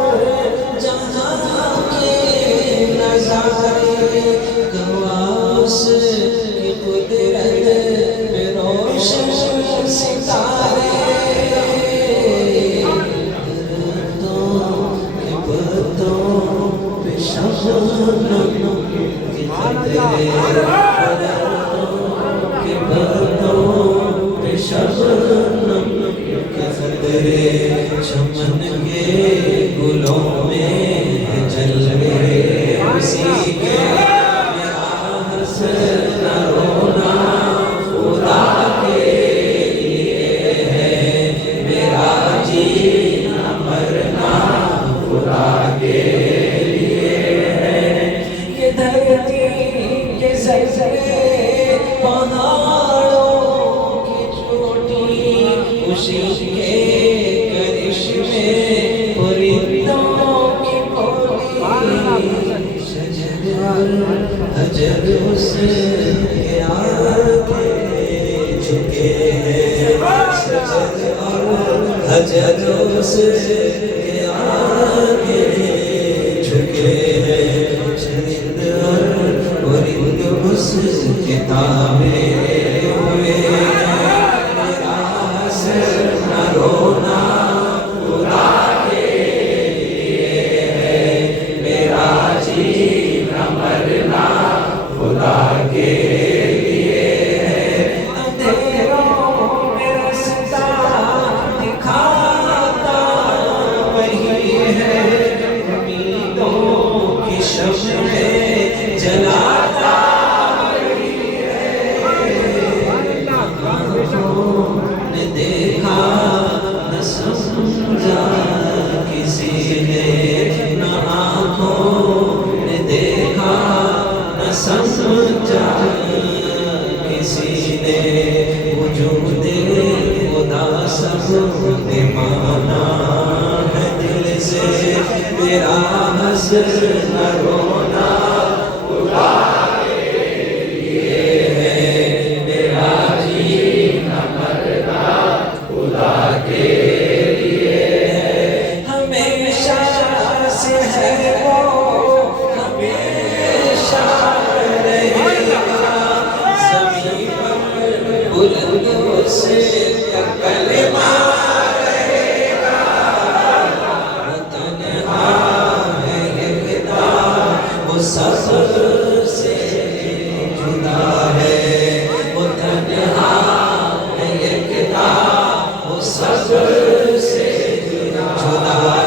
جہاں کے نظارے گواس کی قدرت میں روشن ستارے دردوں کے پتوں پہ شبنم کے قطرے دردوں کے پتوں پہ شبنم کے قطرے چمن کے گلوں میں جلوے اسی کے میرا رونا خدا کے لیے ہے میرا جینا مرنا خدا کے لیے ہے یہ دھرتی کے زلزلے پہاڑوں کی چوٹی خوشی کے کرشمے پرندوں کی بولی شجر حجر اس کے آگے جھکے ہیں سجد اور حجر اس کے آگے جھکے ہیں چرند اور پرند اس کے تابع ہوئے میرا سر نہ رونا خدا کے لیے ہے میرا جینا مرنا خدا کے لیے ہے اندھیروں میں رستہ دکھاتا وہی ہے امیدوں کی شمعیں جلاتا وہی ہے نے دیکھا نہ سمجھا کسی نے نہ آنکھوں نے دیکھا نہ سمجھا کسی نے وجود خدا سب نے مانا ہے دل سے میرا حسر نہ رونا خدا کے لیے ہے میرا جینا مرنا خدا کے لیے ہے ہمیشہ سے ہے وہ ہمیشہ رہے گا زمین پر بلند سے کلمہ رہے گا وہ تنہا ہے یکتا وہ سب سے جدا ہے وہ تنہا ہے یکتا وہ سب سے جدا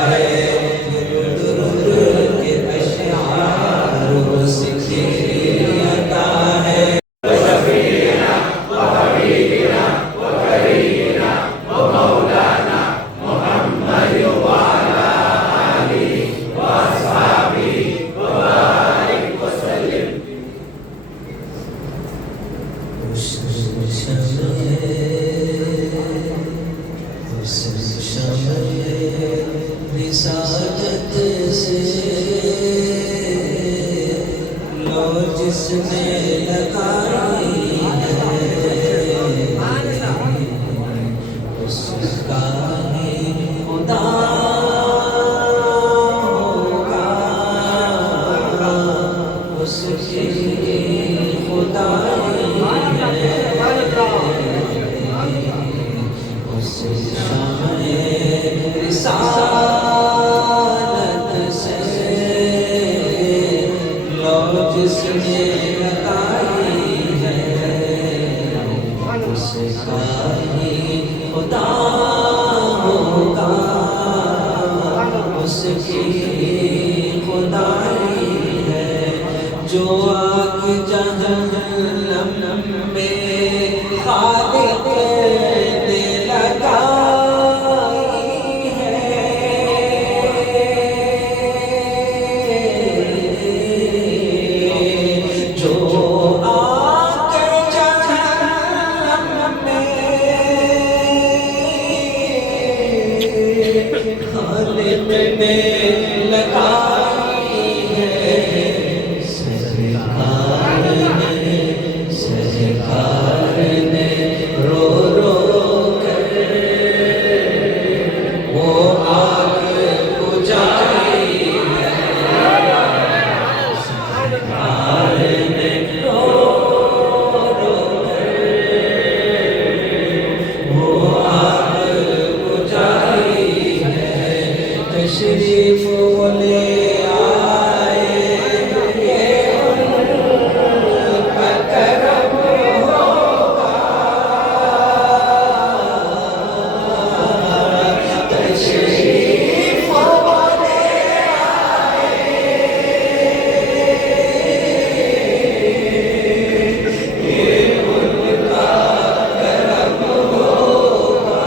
ہے درود کے اشعار وہ سکھیتا ہے رسالت سے لو جس نے لگائی ہے اس کا ہی خدا ہوگا اس کی خدائی ہے اس شمع رسالت سے لو جس نے لگائی ہے اس کا ہی خدا ہوگا اس کی خدائی ہے جو آگ جہنم میں خالق نے لگائی ہے جو آگ جہنم میں خالق نے لگائی ہے سرکار نے رو رو کر وہ آگ بجھائی ہے سرکار نے رو رو کر وہ آگ بجھائی ہے تشریف وہ لے آئے یہ ان کا کرم ہوگا تشریف وہ لے آئے یہ ان کا کرم ہوگا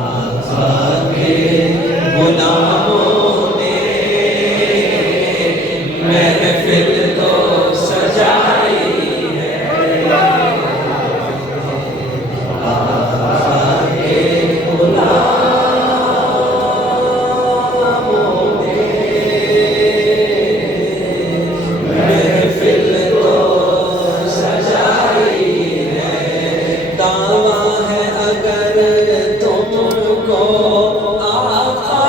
آقا کے غلاموں کو آقا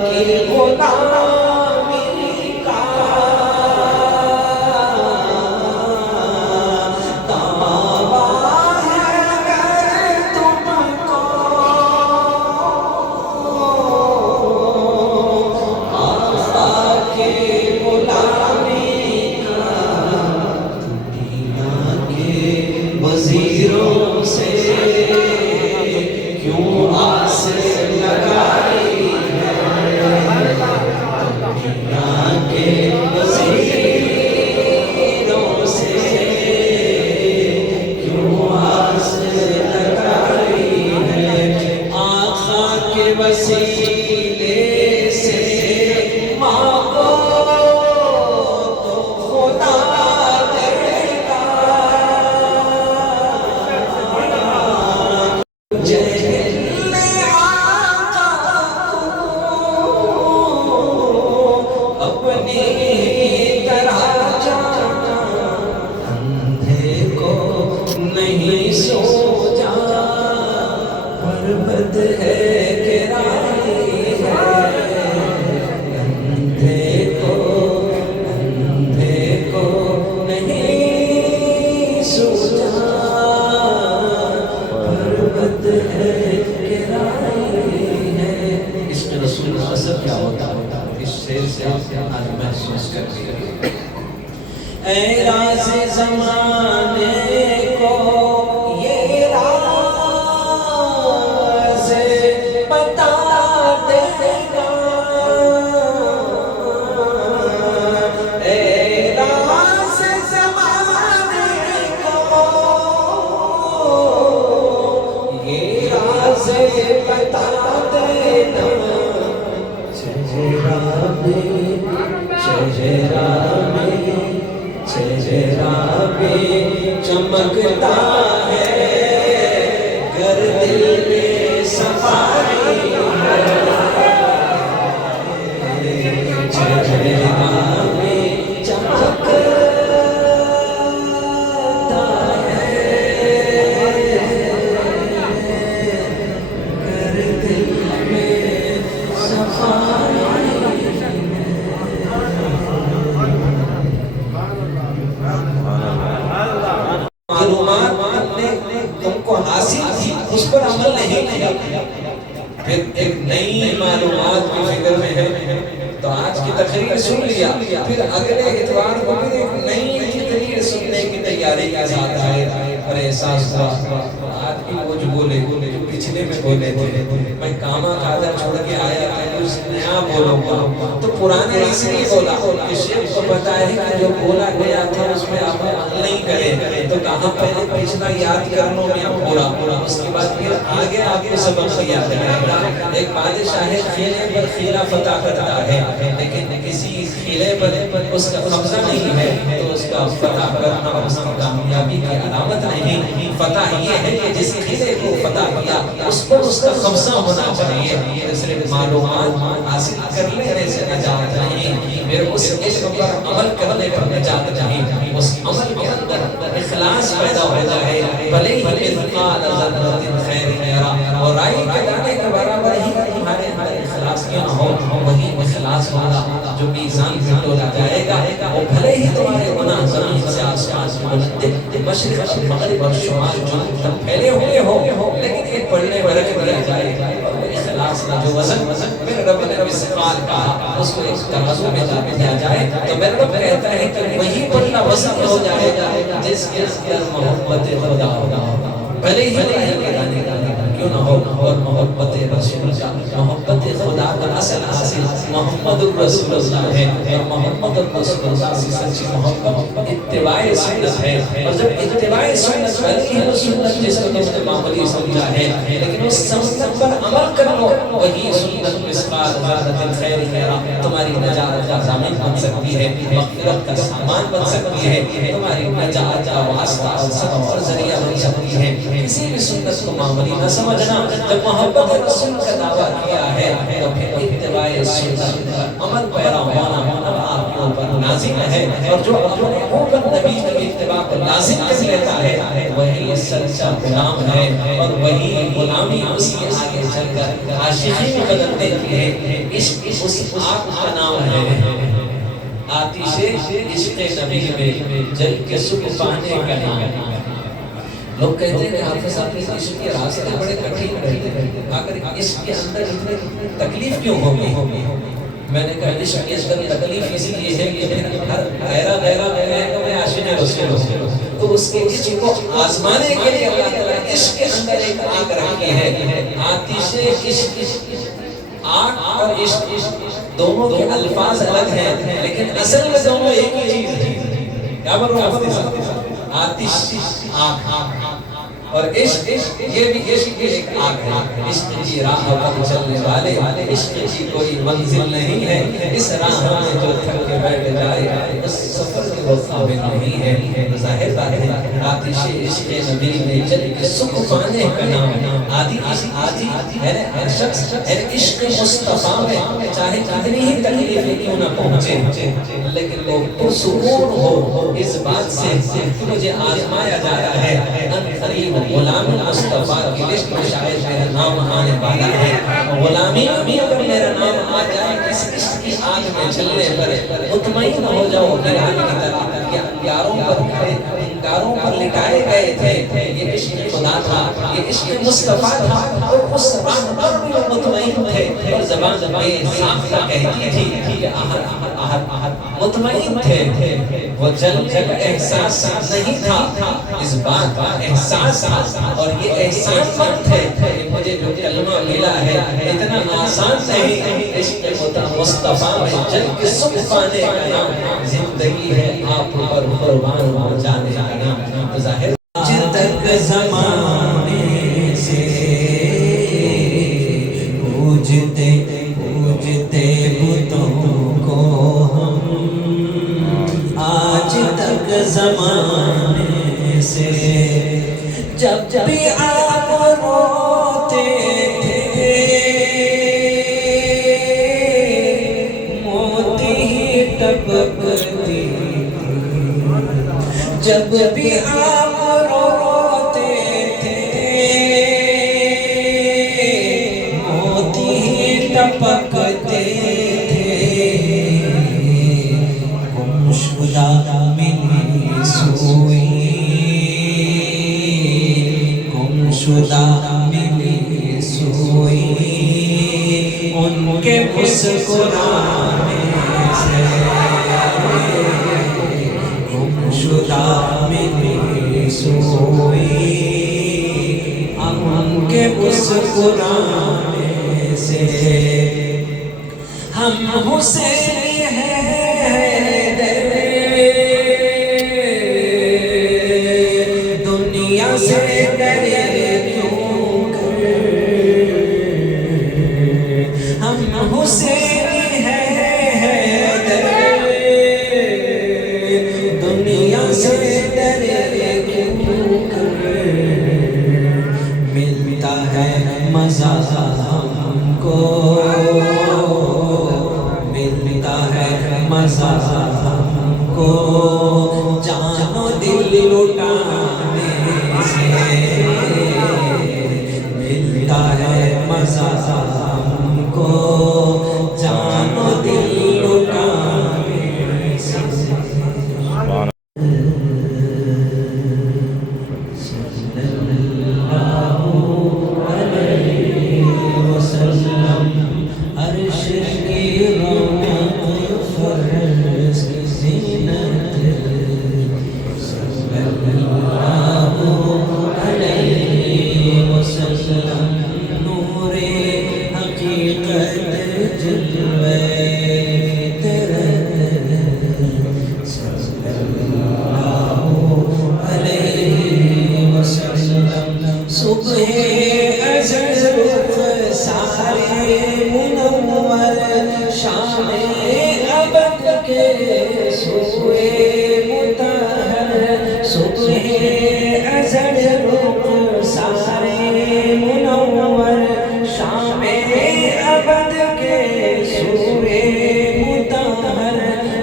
کی غلامی کا دعویٰ ہے اگر تم کو آقا کی غلامی کا دنیا کے وزیروں سے کیوں آس لگائی ہے دنیا کے وزیروں سے کیوں آس لگائی ہے آقا کے وسیلے سے مانگو تو خدا دے گا جہل آقا کو اپنی طرح جانا اندھے کو نہیں سوچا پربت ہے گرائی ہے اندھے کو نہیں سوچا پربت ہے گرائی ہے اس میں رسول اللہ اثر کیا ہوتا ہے اس شعر سے آج محسوس کرتے ہیں اے راز زمانے کو یہ راز بتا دے گا اے راز زمانے کو یہ راز بتا دینا چہرہ بھی چمکتا ہے گر دل میں صفائی ہے چہرہ بھی چمکتا ہے گر دل میں صفائی معلومات نے تم کو حاصل تھی اس پر عمل نہیں کیا پھر ایک نئی معلومات کی فکر میں ہے تو آج کی تقریر سن لیا پھر اگلے اتوار کو بھی ایک نئی تقریر سننے کی تیاری کے ساتھ آئے اور احساس ہوا آج بھی وہ جو بولے جو پچھلے میں بولے تھے میں کاما کادا چھوڑ کے آیا تھا کچھ نیا بولوں گا تو پرانا اس لیے بولا کہ شیخ کو پتا ہے کہ جو بولا گیا تھا اس میں آپ عمل نہیں کرے تو کہاں پہلے پچھلا یاد کر لو میں پورا اس کے بعد پھر آگے آپ کو سبق یاد رہے گا ایک بادشاہ خیلے پر خیلہ فتح کرتا ہے لیکن کسی خیلے پر اس کا قبضہ نہیں ہے تو اس کا فتح کرنا اس کی کامیابی کی علامت نہیں فتح یہ ہے کہ جس خیلے کو فتح کیا اس پر اس کا قبضہ ہونا چاہیے صرف معلومات حاصل کر لینے سے نجات نہیں پھر اس علم پر عمل کرنے پر نجات نہیں اس عمل کے اندر اخلاص پیدا ہوتا ہے بھلے ہی مثقال ذرۃ خیر یرا اور رائی کے دانے کے برابر ہی تمہارے اندر اخلاص کیا ہو وہی اخلاص والا جو میزان میں تولا جائے گا وہ بھلے ہی تمہارے گناہ زمین سے آسمان سے بلند مشرق اور مغرب اور شمال جنوب تک پھیلے ہوئے ہو لیکن ایک پڑھنے میں رکھ دیا جائے اخلاص کا جو وزن میرے رب نے مثقال کہا اس کو ایک ترازو میں لا دیا جائے تو میرے رب کہتا ہے کہ وہی پڑھنا وزن ہو جائے گا جس کے اندر محبت خدا ہوگا بھلے ہی کیوں نہ ہو اور محبت رسول اللہ محبت خدا کا اصل حاصل محمد الرسول اللہ ہے اور محمد الرسول اللہ سے سچی محبت اتباع سنت ہے اور جب اتباع سنت بنی ہے سنت جس کو تم نے معمولی سمجھا ہے لیکن اس سنت پر عمل کر لو وہی سنت مثقال ذرۃ خیر خیرا تمہاری نجات کا ضامن بن سکتی ہے مغفرت کا سامان بن سکتی ہے تمہاری نجات کا واسطہ اور سبب اور ذریعہ بن سکتی ہے کسی بھی سنت کو معمولی نہ سمجھنا جب محبت رسول کا دعویٰ کیا ہے تو پھر اتباع سنت عمل پیرا ہونا اب آپ آپ پر نازل ہے، اور جو اپنے اوپر نبی کی اتباع پر لازم کر لیتا ہے وہی سچا غلام ہے، اور وہی غلامی اس کے آگے چل کر عاشقی میں بدل دیتی ہے۔ عشق اس آگ کا نام ہے، آتش عشق نبی میں جل کے سکھ پانے کا نام ہے۔ لوگ کہتے ہیں کہ حافظ صاحب کے عشق کے راستے بڑے کٹھن رہتے ہیں، آخر عشق کے اندر اتنی تکلیف کیوں ہوگی؟ میں نے کہا عشق کے اندر تکلیف اس لیے ہے کہ ہر غیرہ میں عاشق رسول ہوں، تو اس کے عشق کو آزمانے کے لیے اللہ تعالیٰ عشق کے اندر ایک آگ رکھی ہے۔ آتش عشق، آگ اور عشق دونوں کے الفاظ الگ ہیں لیکن اصل میں دونوں ایک ہی چیز ہے۔ کیا بول رہا ہوں؟ آتش آگ اور عشق یہ بھی عشق کی ایک آگ ہے۔ عشق کی راہ پر چلنے والے عشق کی کوئی منزل نہیں ہے، اس راہ میں جو تھک کے بیٹھ جائے اس سفر کے وہ قابل نہیں ہے۔ ظاہر بات ہے آتش عشق نبی میں جل کے سکھ پانے کا نام ہے۔ آدھی ہے ہر شخص ہے عشق مصطفیٰ میں چاہے کتنی ہی تکلیفیں کیوں نہ پہنچے لیکن وہ پرسکون ہو اس بات سے کہ مجھے آزمایا جا رہا ہے۔ قریب غلام مصطفیٰ کی لسٹ میں شاید میرا نام آنے والا ہے۔ غلامی بھی اگر میرا نام آ جائے اس عشق کی آگ میں چلنے پر مطمئن ہو جاؤ بلال کی طرح کہ انگاروں پر لٹائے گئے تھے، یہ عشق خدا تھا، یہ عشق مصطفیٰ تھا، اور اس راہ پر بھی وہ مطمئن تھے اور زبان بے صاف کہتی تھی کہ مطمئن تھے۔ وہ جل احساس نہیں تھا، اس بات کا احساس تھا، اور یہ احساس مند تھے کہ مجھے جو کلمہ ملا ہے اتنا آسان نہیں۔ عشق مصطفیٰ میں جل کے سکھ پانے کا نام زندگی ہے، آپ پر قربان ہو جانے کا نام۔ ظاہر تک زمانے سے پوجتے بتوں کو ہم، آج تک زمانے سے جب بھی آپ روتے تھے موتی ہی ٹپکتی، جب بھی آپ روتے تھے موتی ہی ٹپکتے تھے، گمشدہ ملی سوئی، گمشدہ ملی سوئی، ان کے مسکرانے سے گمشدہ ملی سوئی، ان کے مسکرانے سے ہم حسین ہیں دنیا سے ڈرے کیوں کر، ہم حسین ہیں دنیا سے ڈرے کیوں کر، ملتا ہے مزہ ہم کو، ملتا ہے مزہ ہم کو، جان و دل لٹانے سے ملتا ہے مزہ ہم کو، جان و دل لٹانے سے۔ عرش کی رونق فرش زینت، صلی اللہ علیہ وسلم، نور حقیقت جلوے فطرت، صلی اللہ علیہ وسلم، صبح ازل رخ سارے منور، شام ابد کے سوئے مطہر، صبح ازل رخ سارے منور، شام ابد کے سوئے مطہر،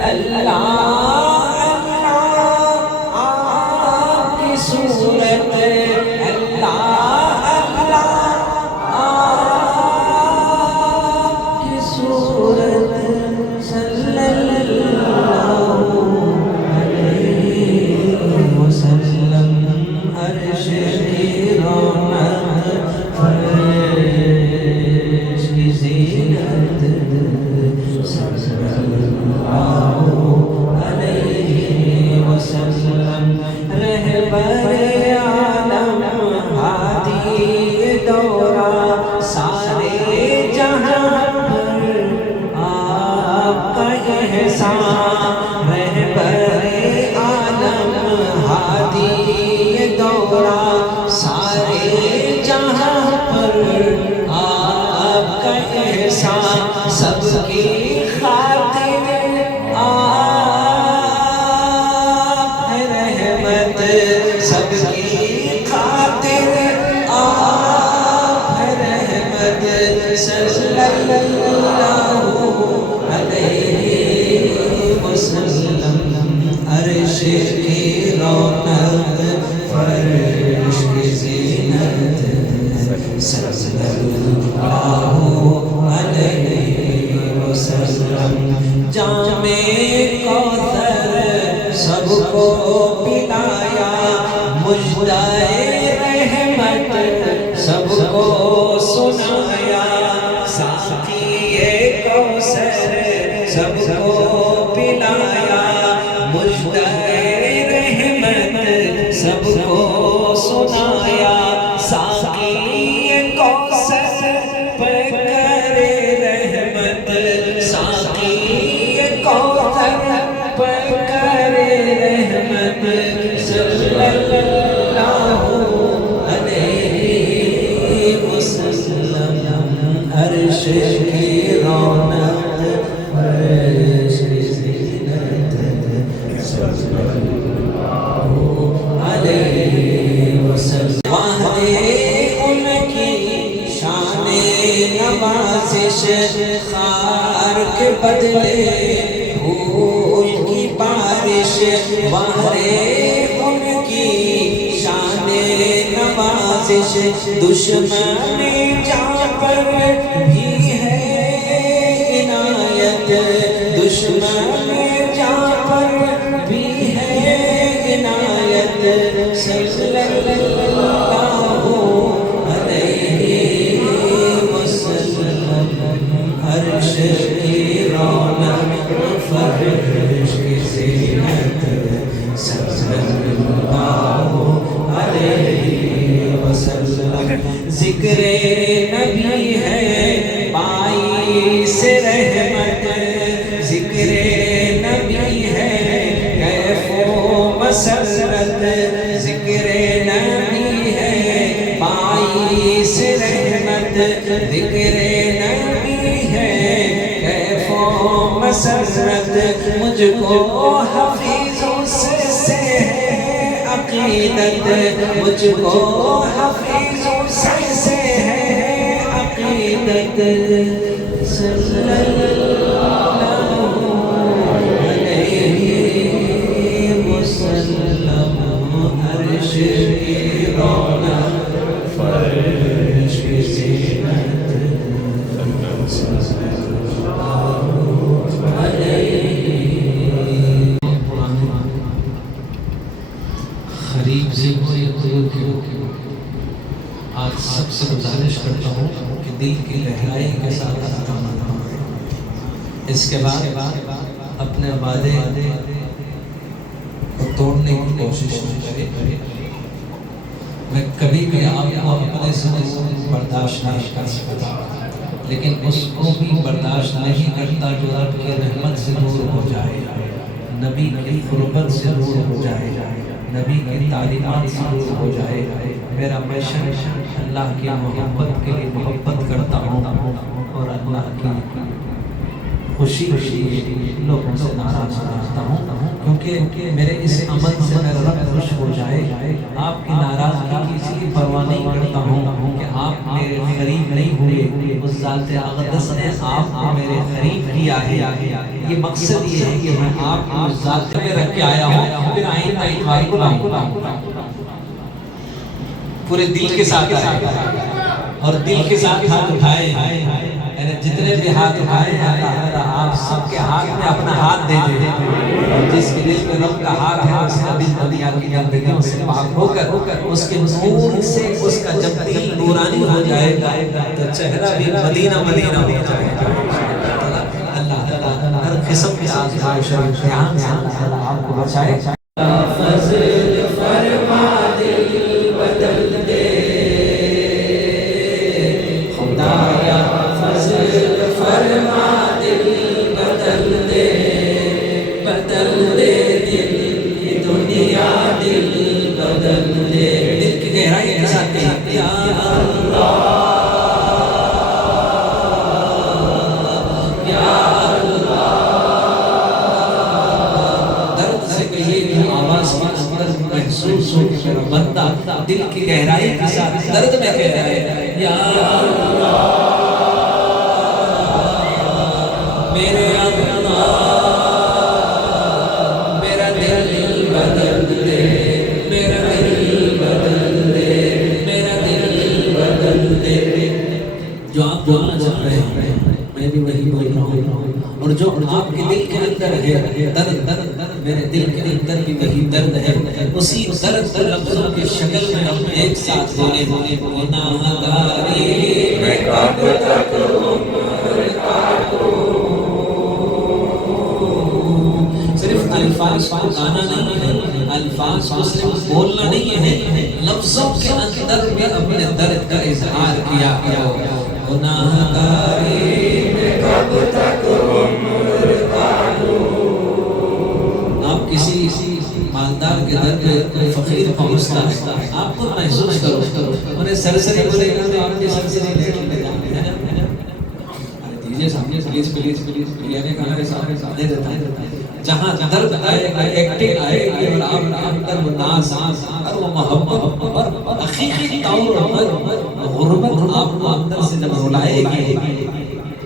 اللہ پر آپ کا احسان سب کی خاطر آپ رحمت سب کی خاطر آپ رحمت صلی اللہ علیہ وسلم عرش کی رونق فرش کی زینت صلی اللہ علیہ وسلم جام کوثر سب کو پلایا مجدہ رحمت سب کو سنایا ساقی کوثر سب کو پلایا مجدہ رحمت سب کو سنایا ساقی کوثر پکر رحمت ساقی کوثر پکر رحمت صلی اللہ علیہ وسلم عرش کی رونق فرش کی زینت صلی اللہ علیہ وسلم ان کی شان نوازش خار کے بدلے پھول کی بارش ان کی شان نوازش دشمن جہاں پر بھی ہے عنایت دشمن جہاں پر بھی ہے عنایت صلی اللہ علیہ وسلم عرش کی رونق فرش کی زینت صلی اللہ علیہ وسلم ذکر نبی ہے باعث رحمت ذکر نبی ہے کیف و مسرت ذکر نبی ہے باعث رحمت ذکر نبی ہے کیف و مسرت مجھ کو حفیظوں سے ہے عقیدت مجھ کو حفیظوں سے ہے عقیدت صلی اللہ علیہ وسلم عرش کی رونق فرش کی زینت صلی اللہ علیہ قریب سے آج سب سے گزارش کرتا ہوں کہ دل کی گہرائی کے ساتھ کام اس کے بعد اپنے وعدے کو توڑنے کی کوشش نہ کرے میں کبھی بھی آپ کو اپنے سے برداشت نہیں کر سکتا لیکن اس کو بھی برداشت نہیں کرتا جو رب کی رحمت سے دور ہو جائے نبی کی قربت سے دور ہو جائے نبی کی تعلیمات سے دور ہو جائے میرا مشن اللہ کی محبت کے لیے محبت کرتا ہوں اور اللہ کی خوشی لوگوں سے ناراض رہتا ہوں کیونکہ میرے اس عمل سے میرا رب خوش ہو جائے آپ کی ناراضگی کی اس لیے پرواہ نہیں کرتا ہوں کہ آپ میرے قریب نہیں ہوئے اس ذات اقدس نے آپ کو میرے قریب کیا ہے یہ مقصد یہ ہے کہ میں آپ کو اس ذات میں رکھ کے آیا ہوں پھر آئندہ اتوار کو لاؤں پورے دل کے ساتھ آئے اور دل کے ساتھ ہاتھ اٹھائے جتنے بھی ہاتھ اٹھائے ہیں آپ سب کے ہاتھ میں اپنا ہاتھ دے دیں اور جس کے دل میں رب کا ہاتھ ہے اس کا دل دنیا کی گندگیوں سے پاک ہو کر اس کے نور سے اس کا جب دل نورانی ہو جائے گا تو چہرہ بھی مدینہ مدینہ ہو جائے گا اللہ تعالیٰ ہر قسم کے آزمائش اور امتحان سے اللہ تعالیٰ آپ کو بچائے فضل فرما دل بدل دے خدایا فضل فرما دل بدل دے دل دنیا دل بدل دے دل کی گہرائی کے ساتھ یا اللہ کی گہرائی کے ساتھ درد میں کہہ رہا ہے یا میرے اللہ میرا دل بدل دے، میرا دل بدل دے، میرا دل بدل دے۔ جو آپ بولنا چاہ رہے ہیں میں بھی وہی بول رہا ہوں، اور جو آپ کے دل کے اندر ہے درد، میرے دل کے اندر بھی وہی درد ہے، اسی درد لفظوں کی شکل میں ہم ایک ساتھ بولے گناہگاری میں کب تک عمر کاٹوں۔ صرف الفاظ کو گانا نہیں ہے، الفاظ کو صرف بولنا نہیں ہے، لفظوں کے اندر بھی اپنے درد کا اظہار کیا کرو۔ گناہگاری میں کب تک عمر کاٹوں۔ آپ کسی مالدار کے در پہ کوئی فقیر پہنچتا ہے، آپ کو محسوس کرو، انہیں سرسری بولے گا تو آپ کی سرسری لے جانے ہے نا، دیجیے سامنے پلیز پلیز پلیز بریانی کھانا کے سامنے دے دیتا ہے۔ جہاں درد آئے گا، ایکٹنگ آئے گی، اور آپ اندر وہ ناز اور وہ محبت اور حقیقی طور پر غربت آپ کو اندر سے جب رلائے گی،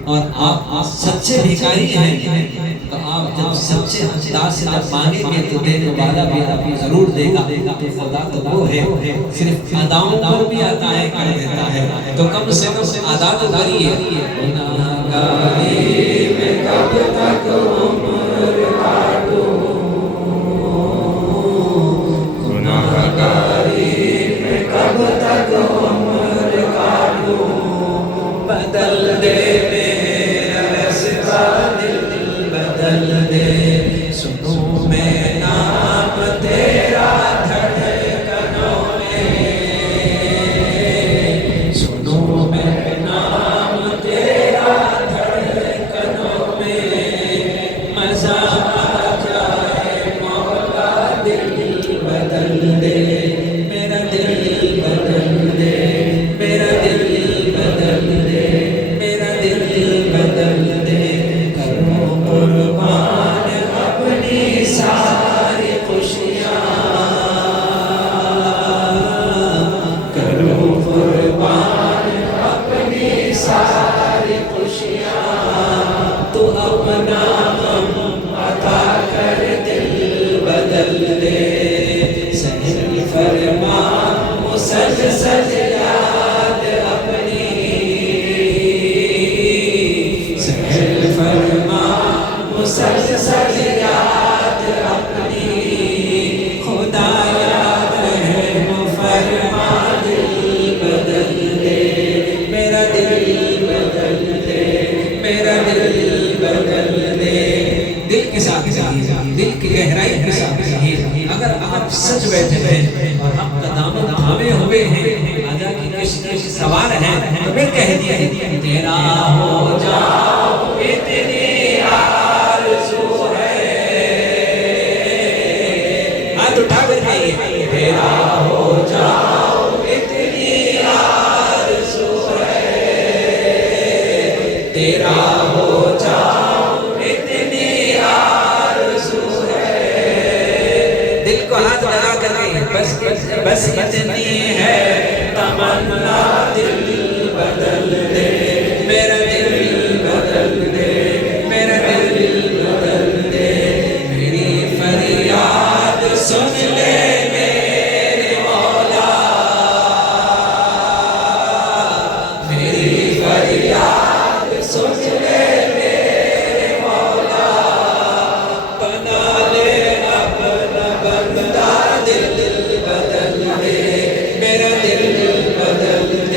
اور آپ سچے بھکاری ہیں، تو آپ جب سچے انداز سے جب مانگیں گے تو دینے والا بھی آپ کو ضرور دے گا۔ خدا تو وہ ہے صرف اداؤں پر بھی عطائیں کر دیتا ہے، تو کم سے کم ادا تو کریے۔ گناہگاری میں کب تک عمر کاٹوں، گناہگاری میں کب تک عمر کاٹوں، بدل دے میرا رستہ دل بدل دے، سنوں میں نام تیرا دھڑکنوں میں، سنوں میں نام تیرا دھڑکنوں میں، مزہ آ جائے مولا دل بدل دے، میرا دل بدل دے، میرا دل بدل دے، میرا دل بدل دے، کرو قربان اپنی ساری خوشیاں، کرو قربان اپنی ساری خوشیاں، تو اپنا غم عطا کر دل بدل دے، سہل فرما مسلسل یاد اپنی، سہل فرما مسلسل یاد اپنی، خدا یاد ہے وہ فرما دل بدل دے، میرا دل بدل دے، میرا دل بدل دے۔ دل کے ساتھ دل کی گہرائی کے ساتھ اگر آپ سچ بیٹھے ہیں اور ہم قدامت تھامے ہوئے ہیں، آجا کی کشتی سوار ہیں، تو پھر کہہ دیا تیرا ہو جاؤ اتنی آرزو ہے، ہاتھ اٹھا کر کہیے تیرا ہو جاؤ اتنی آرزو ہے، تیرا ہو جاؤ اتنی آرزو ہے، دل کو ہاتھ لگا کر کے بس اتنی ہے تمنا، دل بدل دے، میرا دل بدل دے، میرا دل بدل دے، میری فریاد سن لے میرے مولا، میری فریاد سن لے میرے مولا، بنا لے اپنا بندہ، دل بدل دے، میرا دل بدل دے۔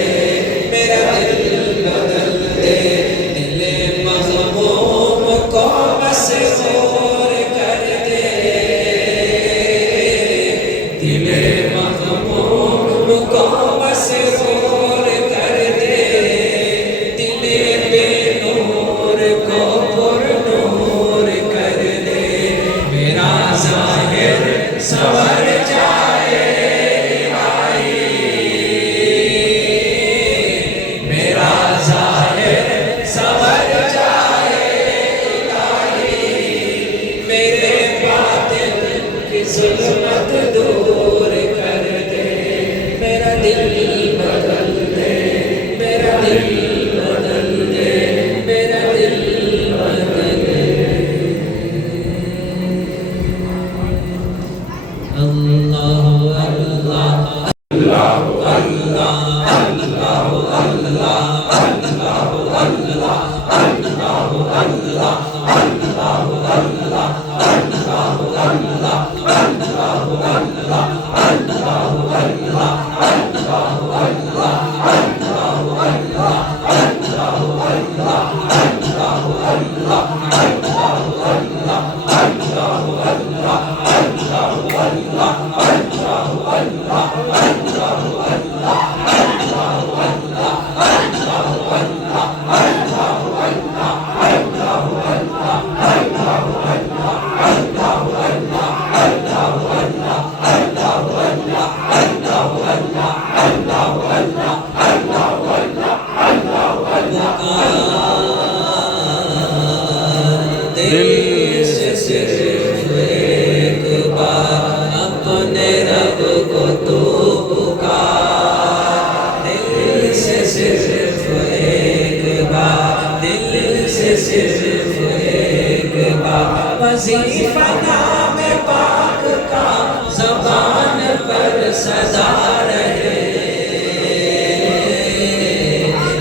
دل سے صرف ایک بار اپنے رب کو تو پکار، دل سے صرف ایک بار، دل سے صرف ایک بار، وظیفہ نام پاک کا زبان پر سدا رہے،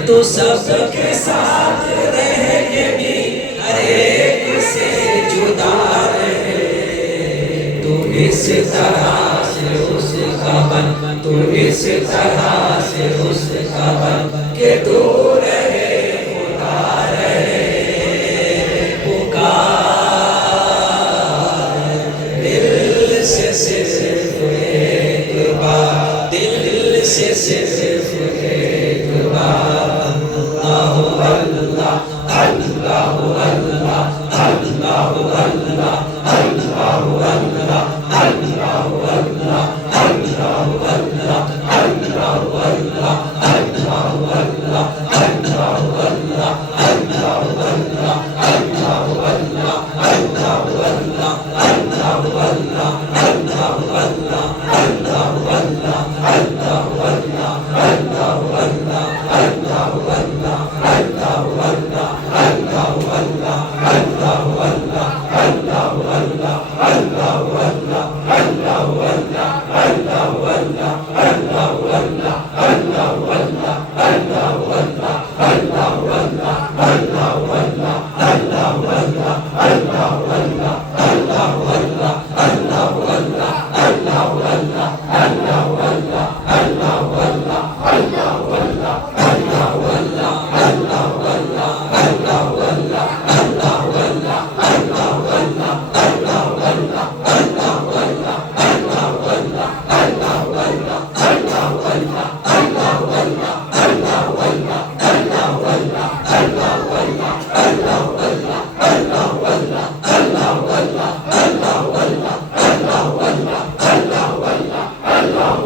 تو سب کے ساتھ رہ کے بھی ہر ایک سے جدا رہے، تو اس طرح سے اس کا بن، تو اس طرح سے اس کا بن کہ تو رہے خدا رہے پکار، دل سے صرف ایک بار، دل سے صرف ایک بار، اللہ اللہ اللہ اللہ اللہ اللہ اللہ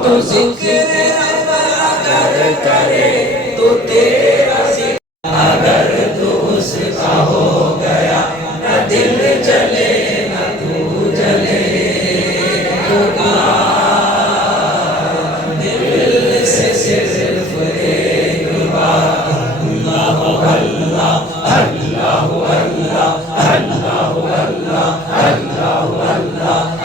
تو ذکر اگر کرے تو تیرا ذکر، اگر تو اس کا ہو گیا نہ دل جلے نہ تو جلے، پکار دل سے صرف ایک بار، اللہ اللہ اللہ اللہ اللہ اللہ اللہ اللہ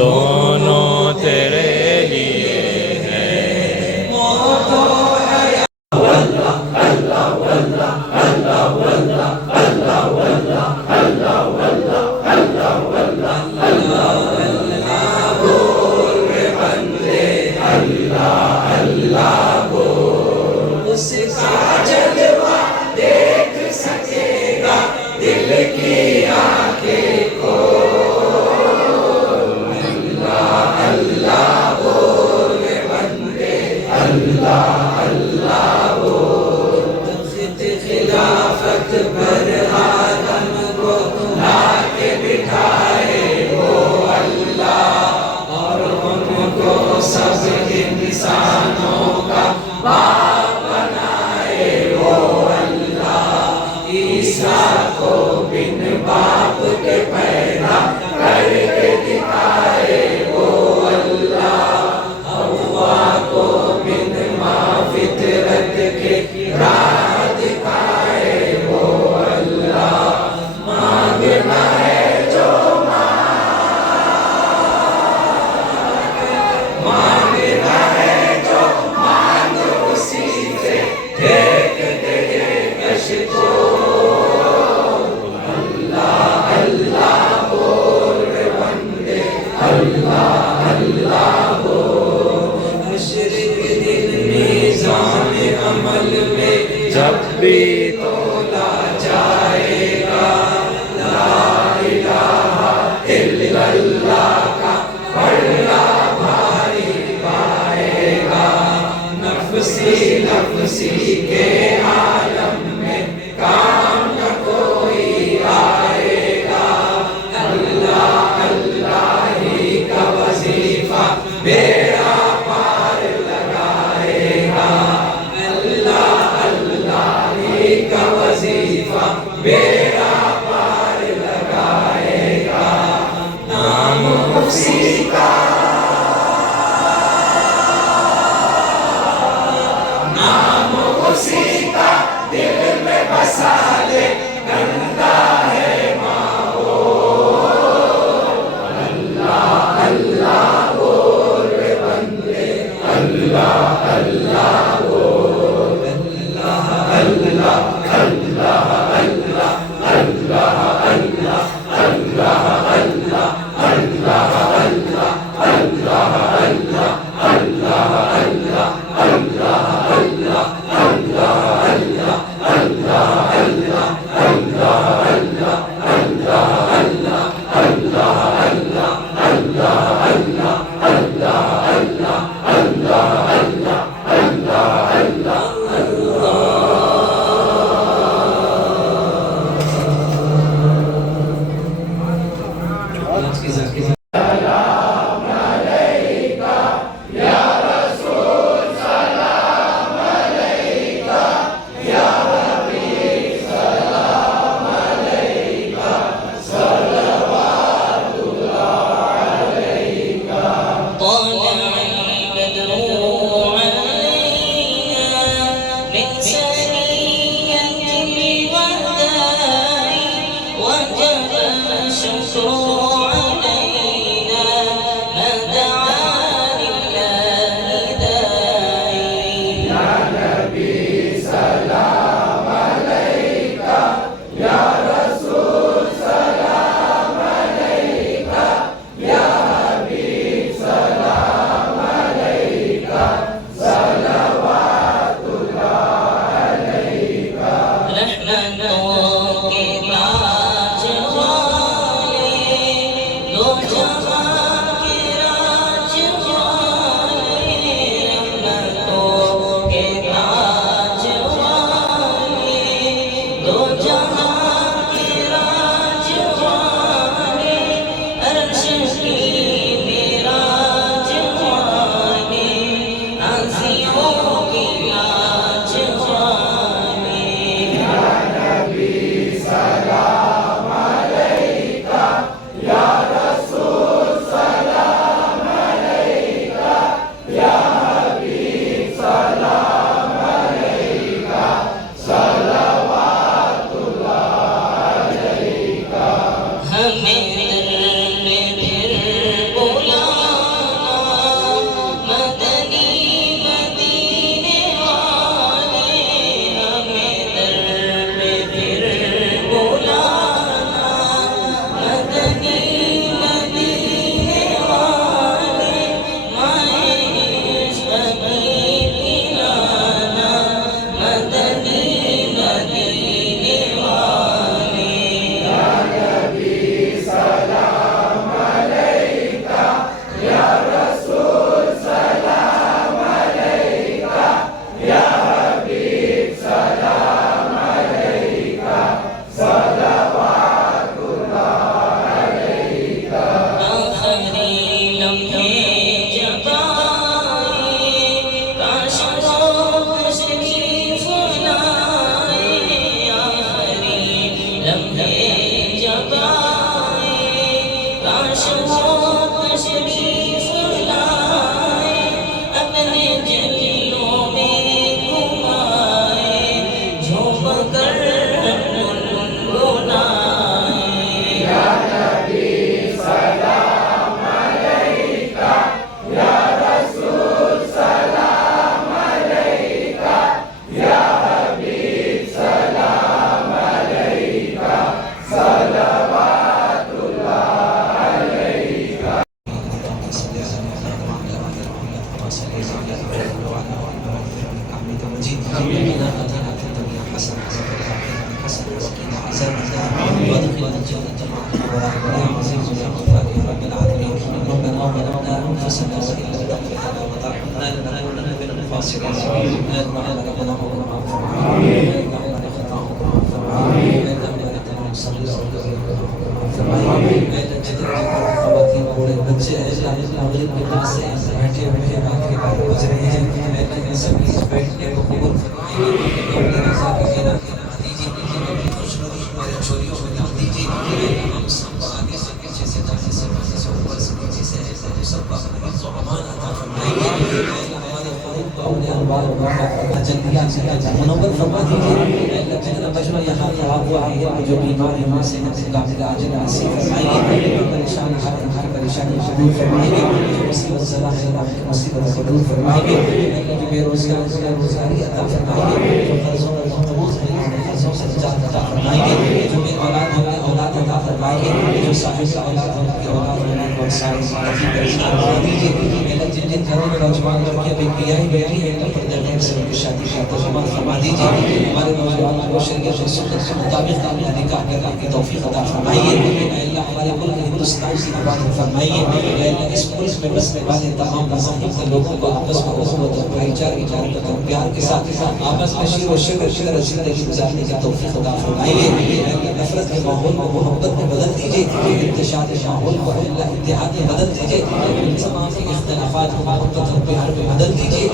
دونوں تیرے لیے ہیں جب بھی تولا جائے گا لا الہ الا اللہ کا پڑھنا بھاری پائے گا نفسی نفسی کے عالم میں کام نہ کوئی آئے گا اللہ اللہ ہی کا وظیفہ بیڑا پار لگائے گا کا وظیفہ بیڑا پار لگائے گا نام اسی کا نام اسی کا دل میں بسا دے گندا ہے ماحول اللہ اللہ بول رے بندے اللہ اللہ بول اللہ اللہ رحمتوں کے تاج والے حسنة وإن لم تغفر لنا وترحمنا لنكونن من الخاسرين. اللهم ربنا خواتین بوڑھے بچے مغرب کے پاس سے بیٹھے ہوئے ہیں رات کے 12 بج رہے ہیں لیکن سب اس بیٹھنے کو قبول فرمائیے اپنی رضا کا انعام دیجیے اپنی خوشنودی ہمارے چوریوں میں ڈال دیجیے ہم سب آگے سے پیچھے سے دانے سے بازے سے اوپر سے نیچے سے سب کا حفظ و امان عطا فرمائیے ہمارے قلوب کو اپنے انوار و تجلیات سے منور فرما دیجیے جتنا بچنا یہاں خراب ہوا ہے جو بیمار ہیں وہاں سے قابل عاجل نصیب فرمائیے پریشان ہر پریشانی کو دور فرمائیے جو مصیبت زدہ ہے مصیبت کو دور فرمائیے جو بے روزگاری عطا فرمائیے جو قرضوں میں مقبوض ہیں قرضوں سے نجات عطا فرمائیے جو بے اولاد ہیں اولاد عطا فرمائیے جو صاحب اولاد ہیں کی اولاد ہونے کو ساری زندگی پریشان بنا دیجیے جن جن گھروں میں نوجوان لڑکیاں بے بیاہی بیٹھی ہیں تو پردہ غیب سے ان کی شادی کا ترجمہ فرما دیجیے ہمارے نوجوانوں کو شریعت و سنت کے مطابق نکاح کرنے کی توفیق عطا فرمائیے اللہ ہمارے ملک ہندوستان کی حفاظت فرمائیے اللہ اس ملک میں بسنے والے تمام مذاہب کے لوگوں کو آپس میں اخوت اور بھائی چارے اور پیار کے ساتھ آپس میں شیر و شکر زندگی گزارنے کی توفیق عطا فرمائیے اللہ نفرت کے ماحول کو محبت میں بدل دیجیے انتشار ماحول کو اللہ اتحاد میں بدل دیجیے تمام کے اختلافات کو محبت اور پیار میں بدل دیجیے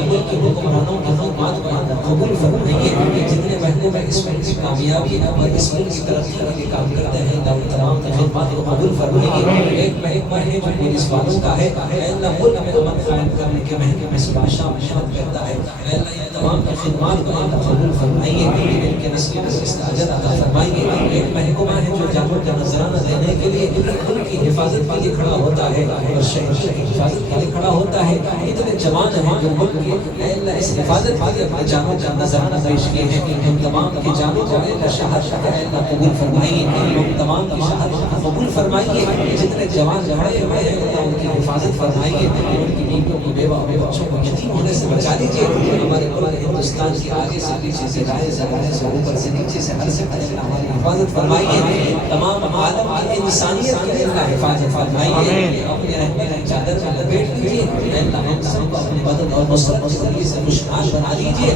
ملک کے حکمرانوں کی خدمات کو قبول فرمائیے جتنے محبوب اس ملک کی کامیابی اور اس ملک کی ترقی کے لیے کام کرتے ہیں تمام خدمات کو قبول فرمائیے ایک محکمہ ہے جو پولیس والوں کا ہے اللہ ملک میں امن قائم کرنے کے محکمے میں صبح شام محنت کرتا ہے اللہ یہ تمام کی خدمات کو اللہ قبول فرمائیے ان کے نسل اجر عطا فرمائیے ایک محکمہ ہے جو جانور کا نذرانہ دینے کے لیے ان کی حفاظت کے لیے کھڑا ہوتا ہے اور شہریوں کی حفاظت کے لیے کھڑا ہوتا ہے اتنے جوان ہیں جو ملک کے اللہ اس حفاظت کے لیے اپنے جانوں کا نذرانہ پیش کیے ہیں ہم تمام کی جانوں کو اللہ شہادت اللہ قبول فرمائیے ہم تمام کی شہادت قبول فرمائیے جتنے جوان جھڑے ہوئے ہیں اللہ ان کی حفاظت فرمائیے ان کی بیویوں کو بیوہ بچوں کو یتیم ہونے سے بچا لیجیے ہمارے ہندوستان کے آگے سے پیچھے سے دائیں سے بائیں سے اوپر سے نیچے سے ہر سے اللہ ہماری حفاظت فرمائیے تمام عالم کی انسانیت کی اللہ حفاظت فرمائیے اپنے رحمت کی چادر میں لپیٹ لیجیے اللہ ہم سب کو اپنی مدد اور نصرت کے ذریعے سے خوشحال بنا لیجیے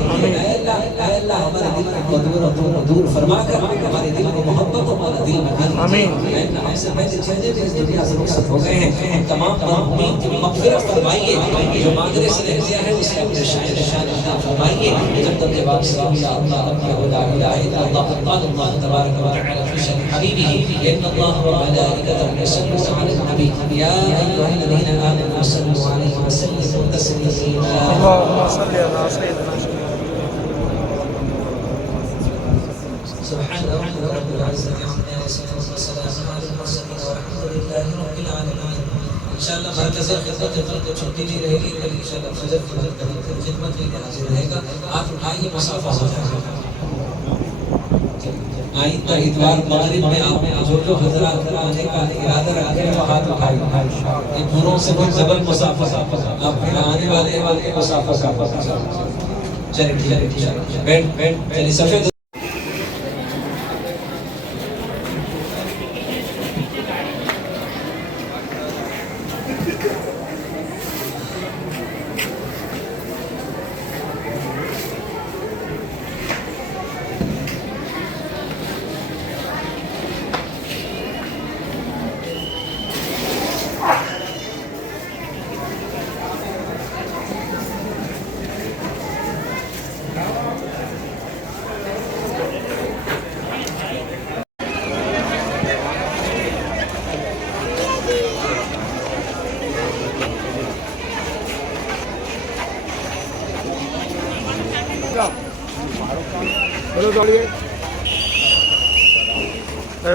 اللہ ہمارے دل کو دور فرما کر ہمارے دل کو محبت اور دل میں آمین اللہ ہم سے پہلے چہرے بھی اس دنیا سے رخصت ہو گئے ہیں تمام مرحومین کی مغفرت فرمائیے جو معذرے سے رہ گیا ہے اسے اپنے شان عطا فرمائیے جب تک جواب سے یا اللہ لا الہ الا اللہ قال اللہ تبارک و تعالی في شأن حبيبه ان الله وملائكته يصلون على النبي يا ايها الذين امنوا صلوا عليه وسلموا تسليما اللهم صل على سيدنا سبحان ربك رب العزة عما يصفون وسلام على المرسلين والحمد لله رب العالمين انشاءاللہ مرکز خدمت خلق چھٹی نہیں رہے گی کل انشاءاللہ فجر کی خدمت کے لیے حاضر رہے گا آپ اٹھائیے مسافہ ہو جائے گا آئندہ اتوار مغرب میں آپ جو حضرات آنے کا ارادہ رکھتے ہیں وہ ہاتھ اٹھائیے یہ پوروں سے بہت زبر مسافہ آپ پھر آنے والے مسافہ چلیے ٹھیک بیٹھ چلیے سفید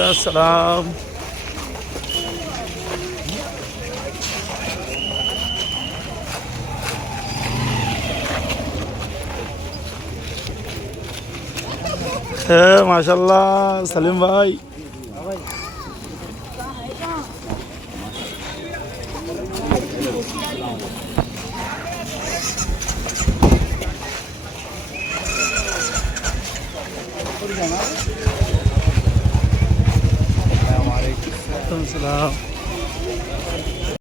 السلام ماشاء اللہ سلیم بھائی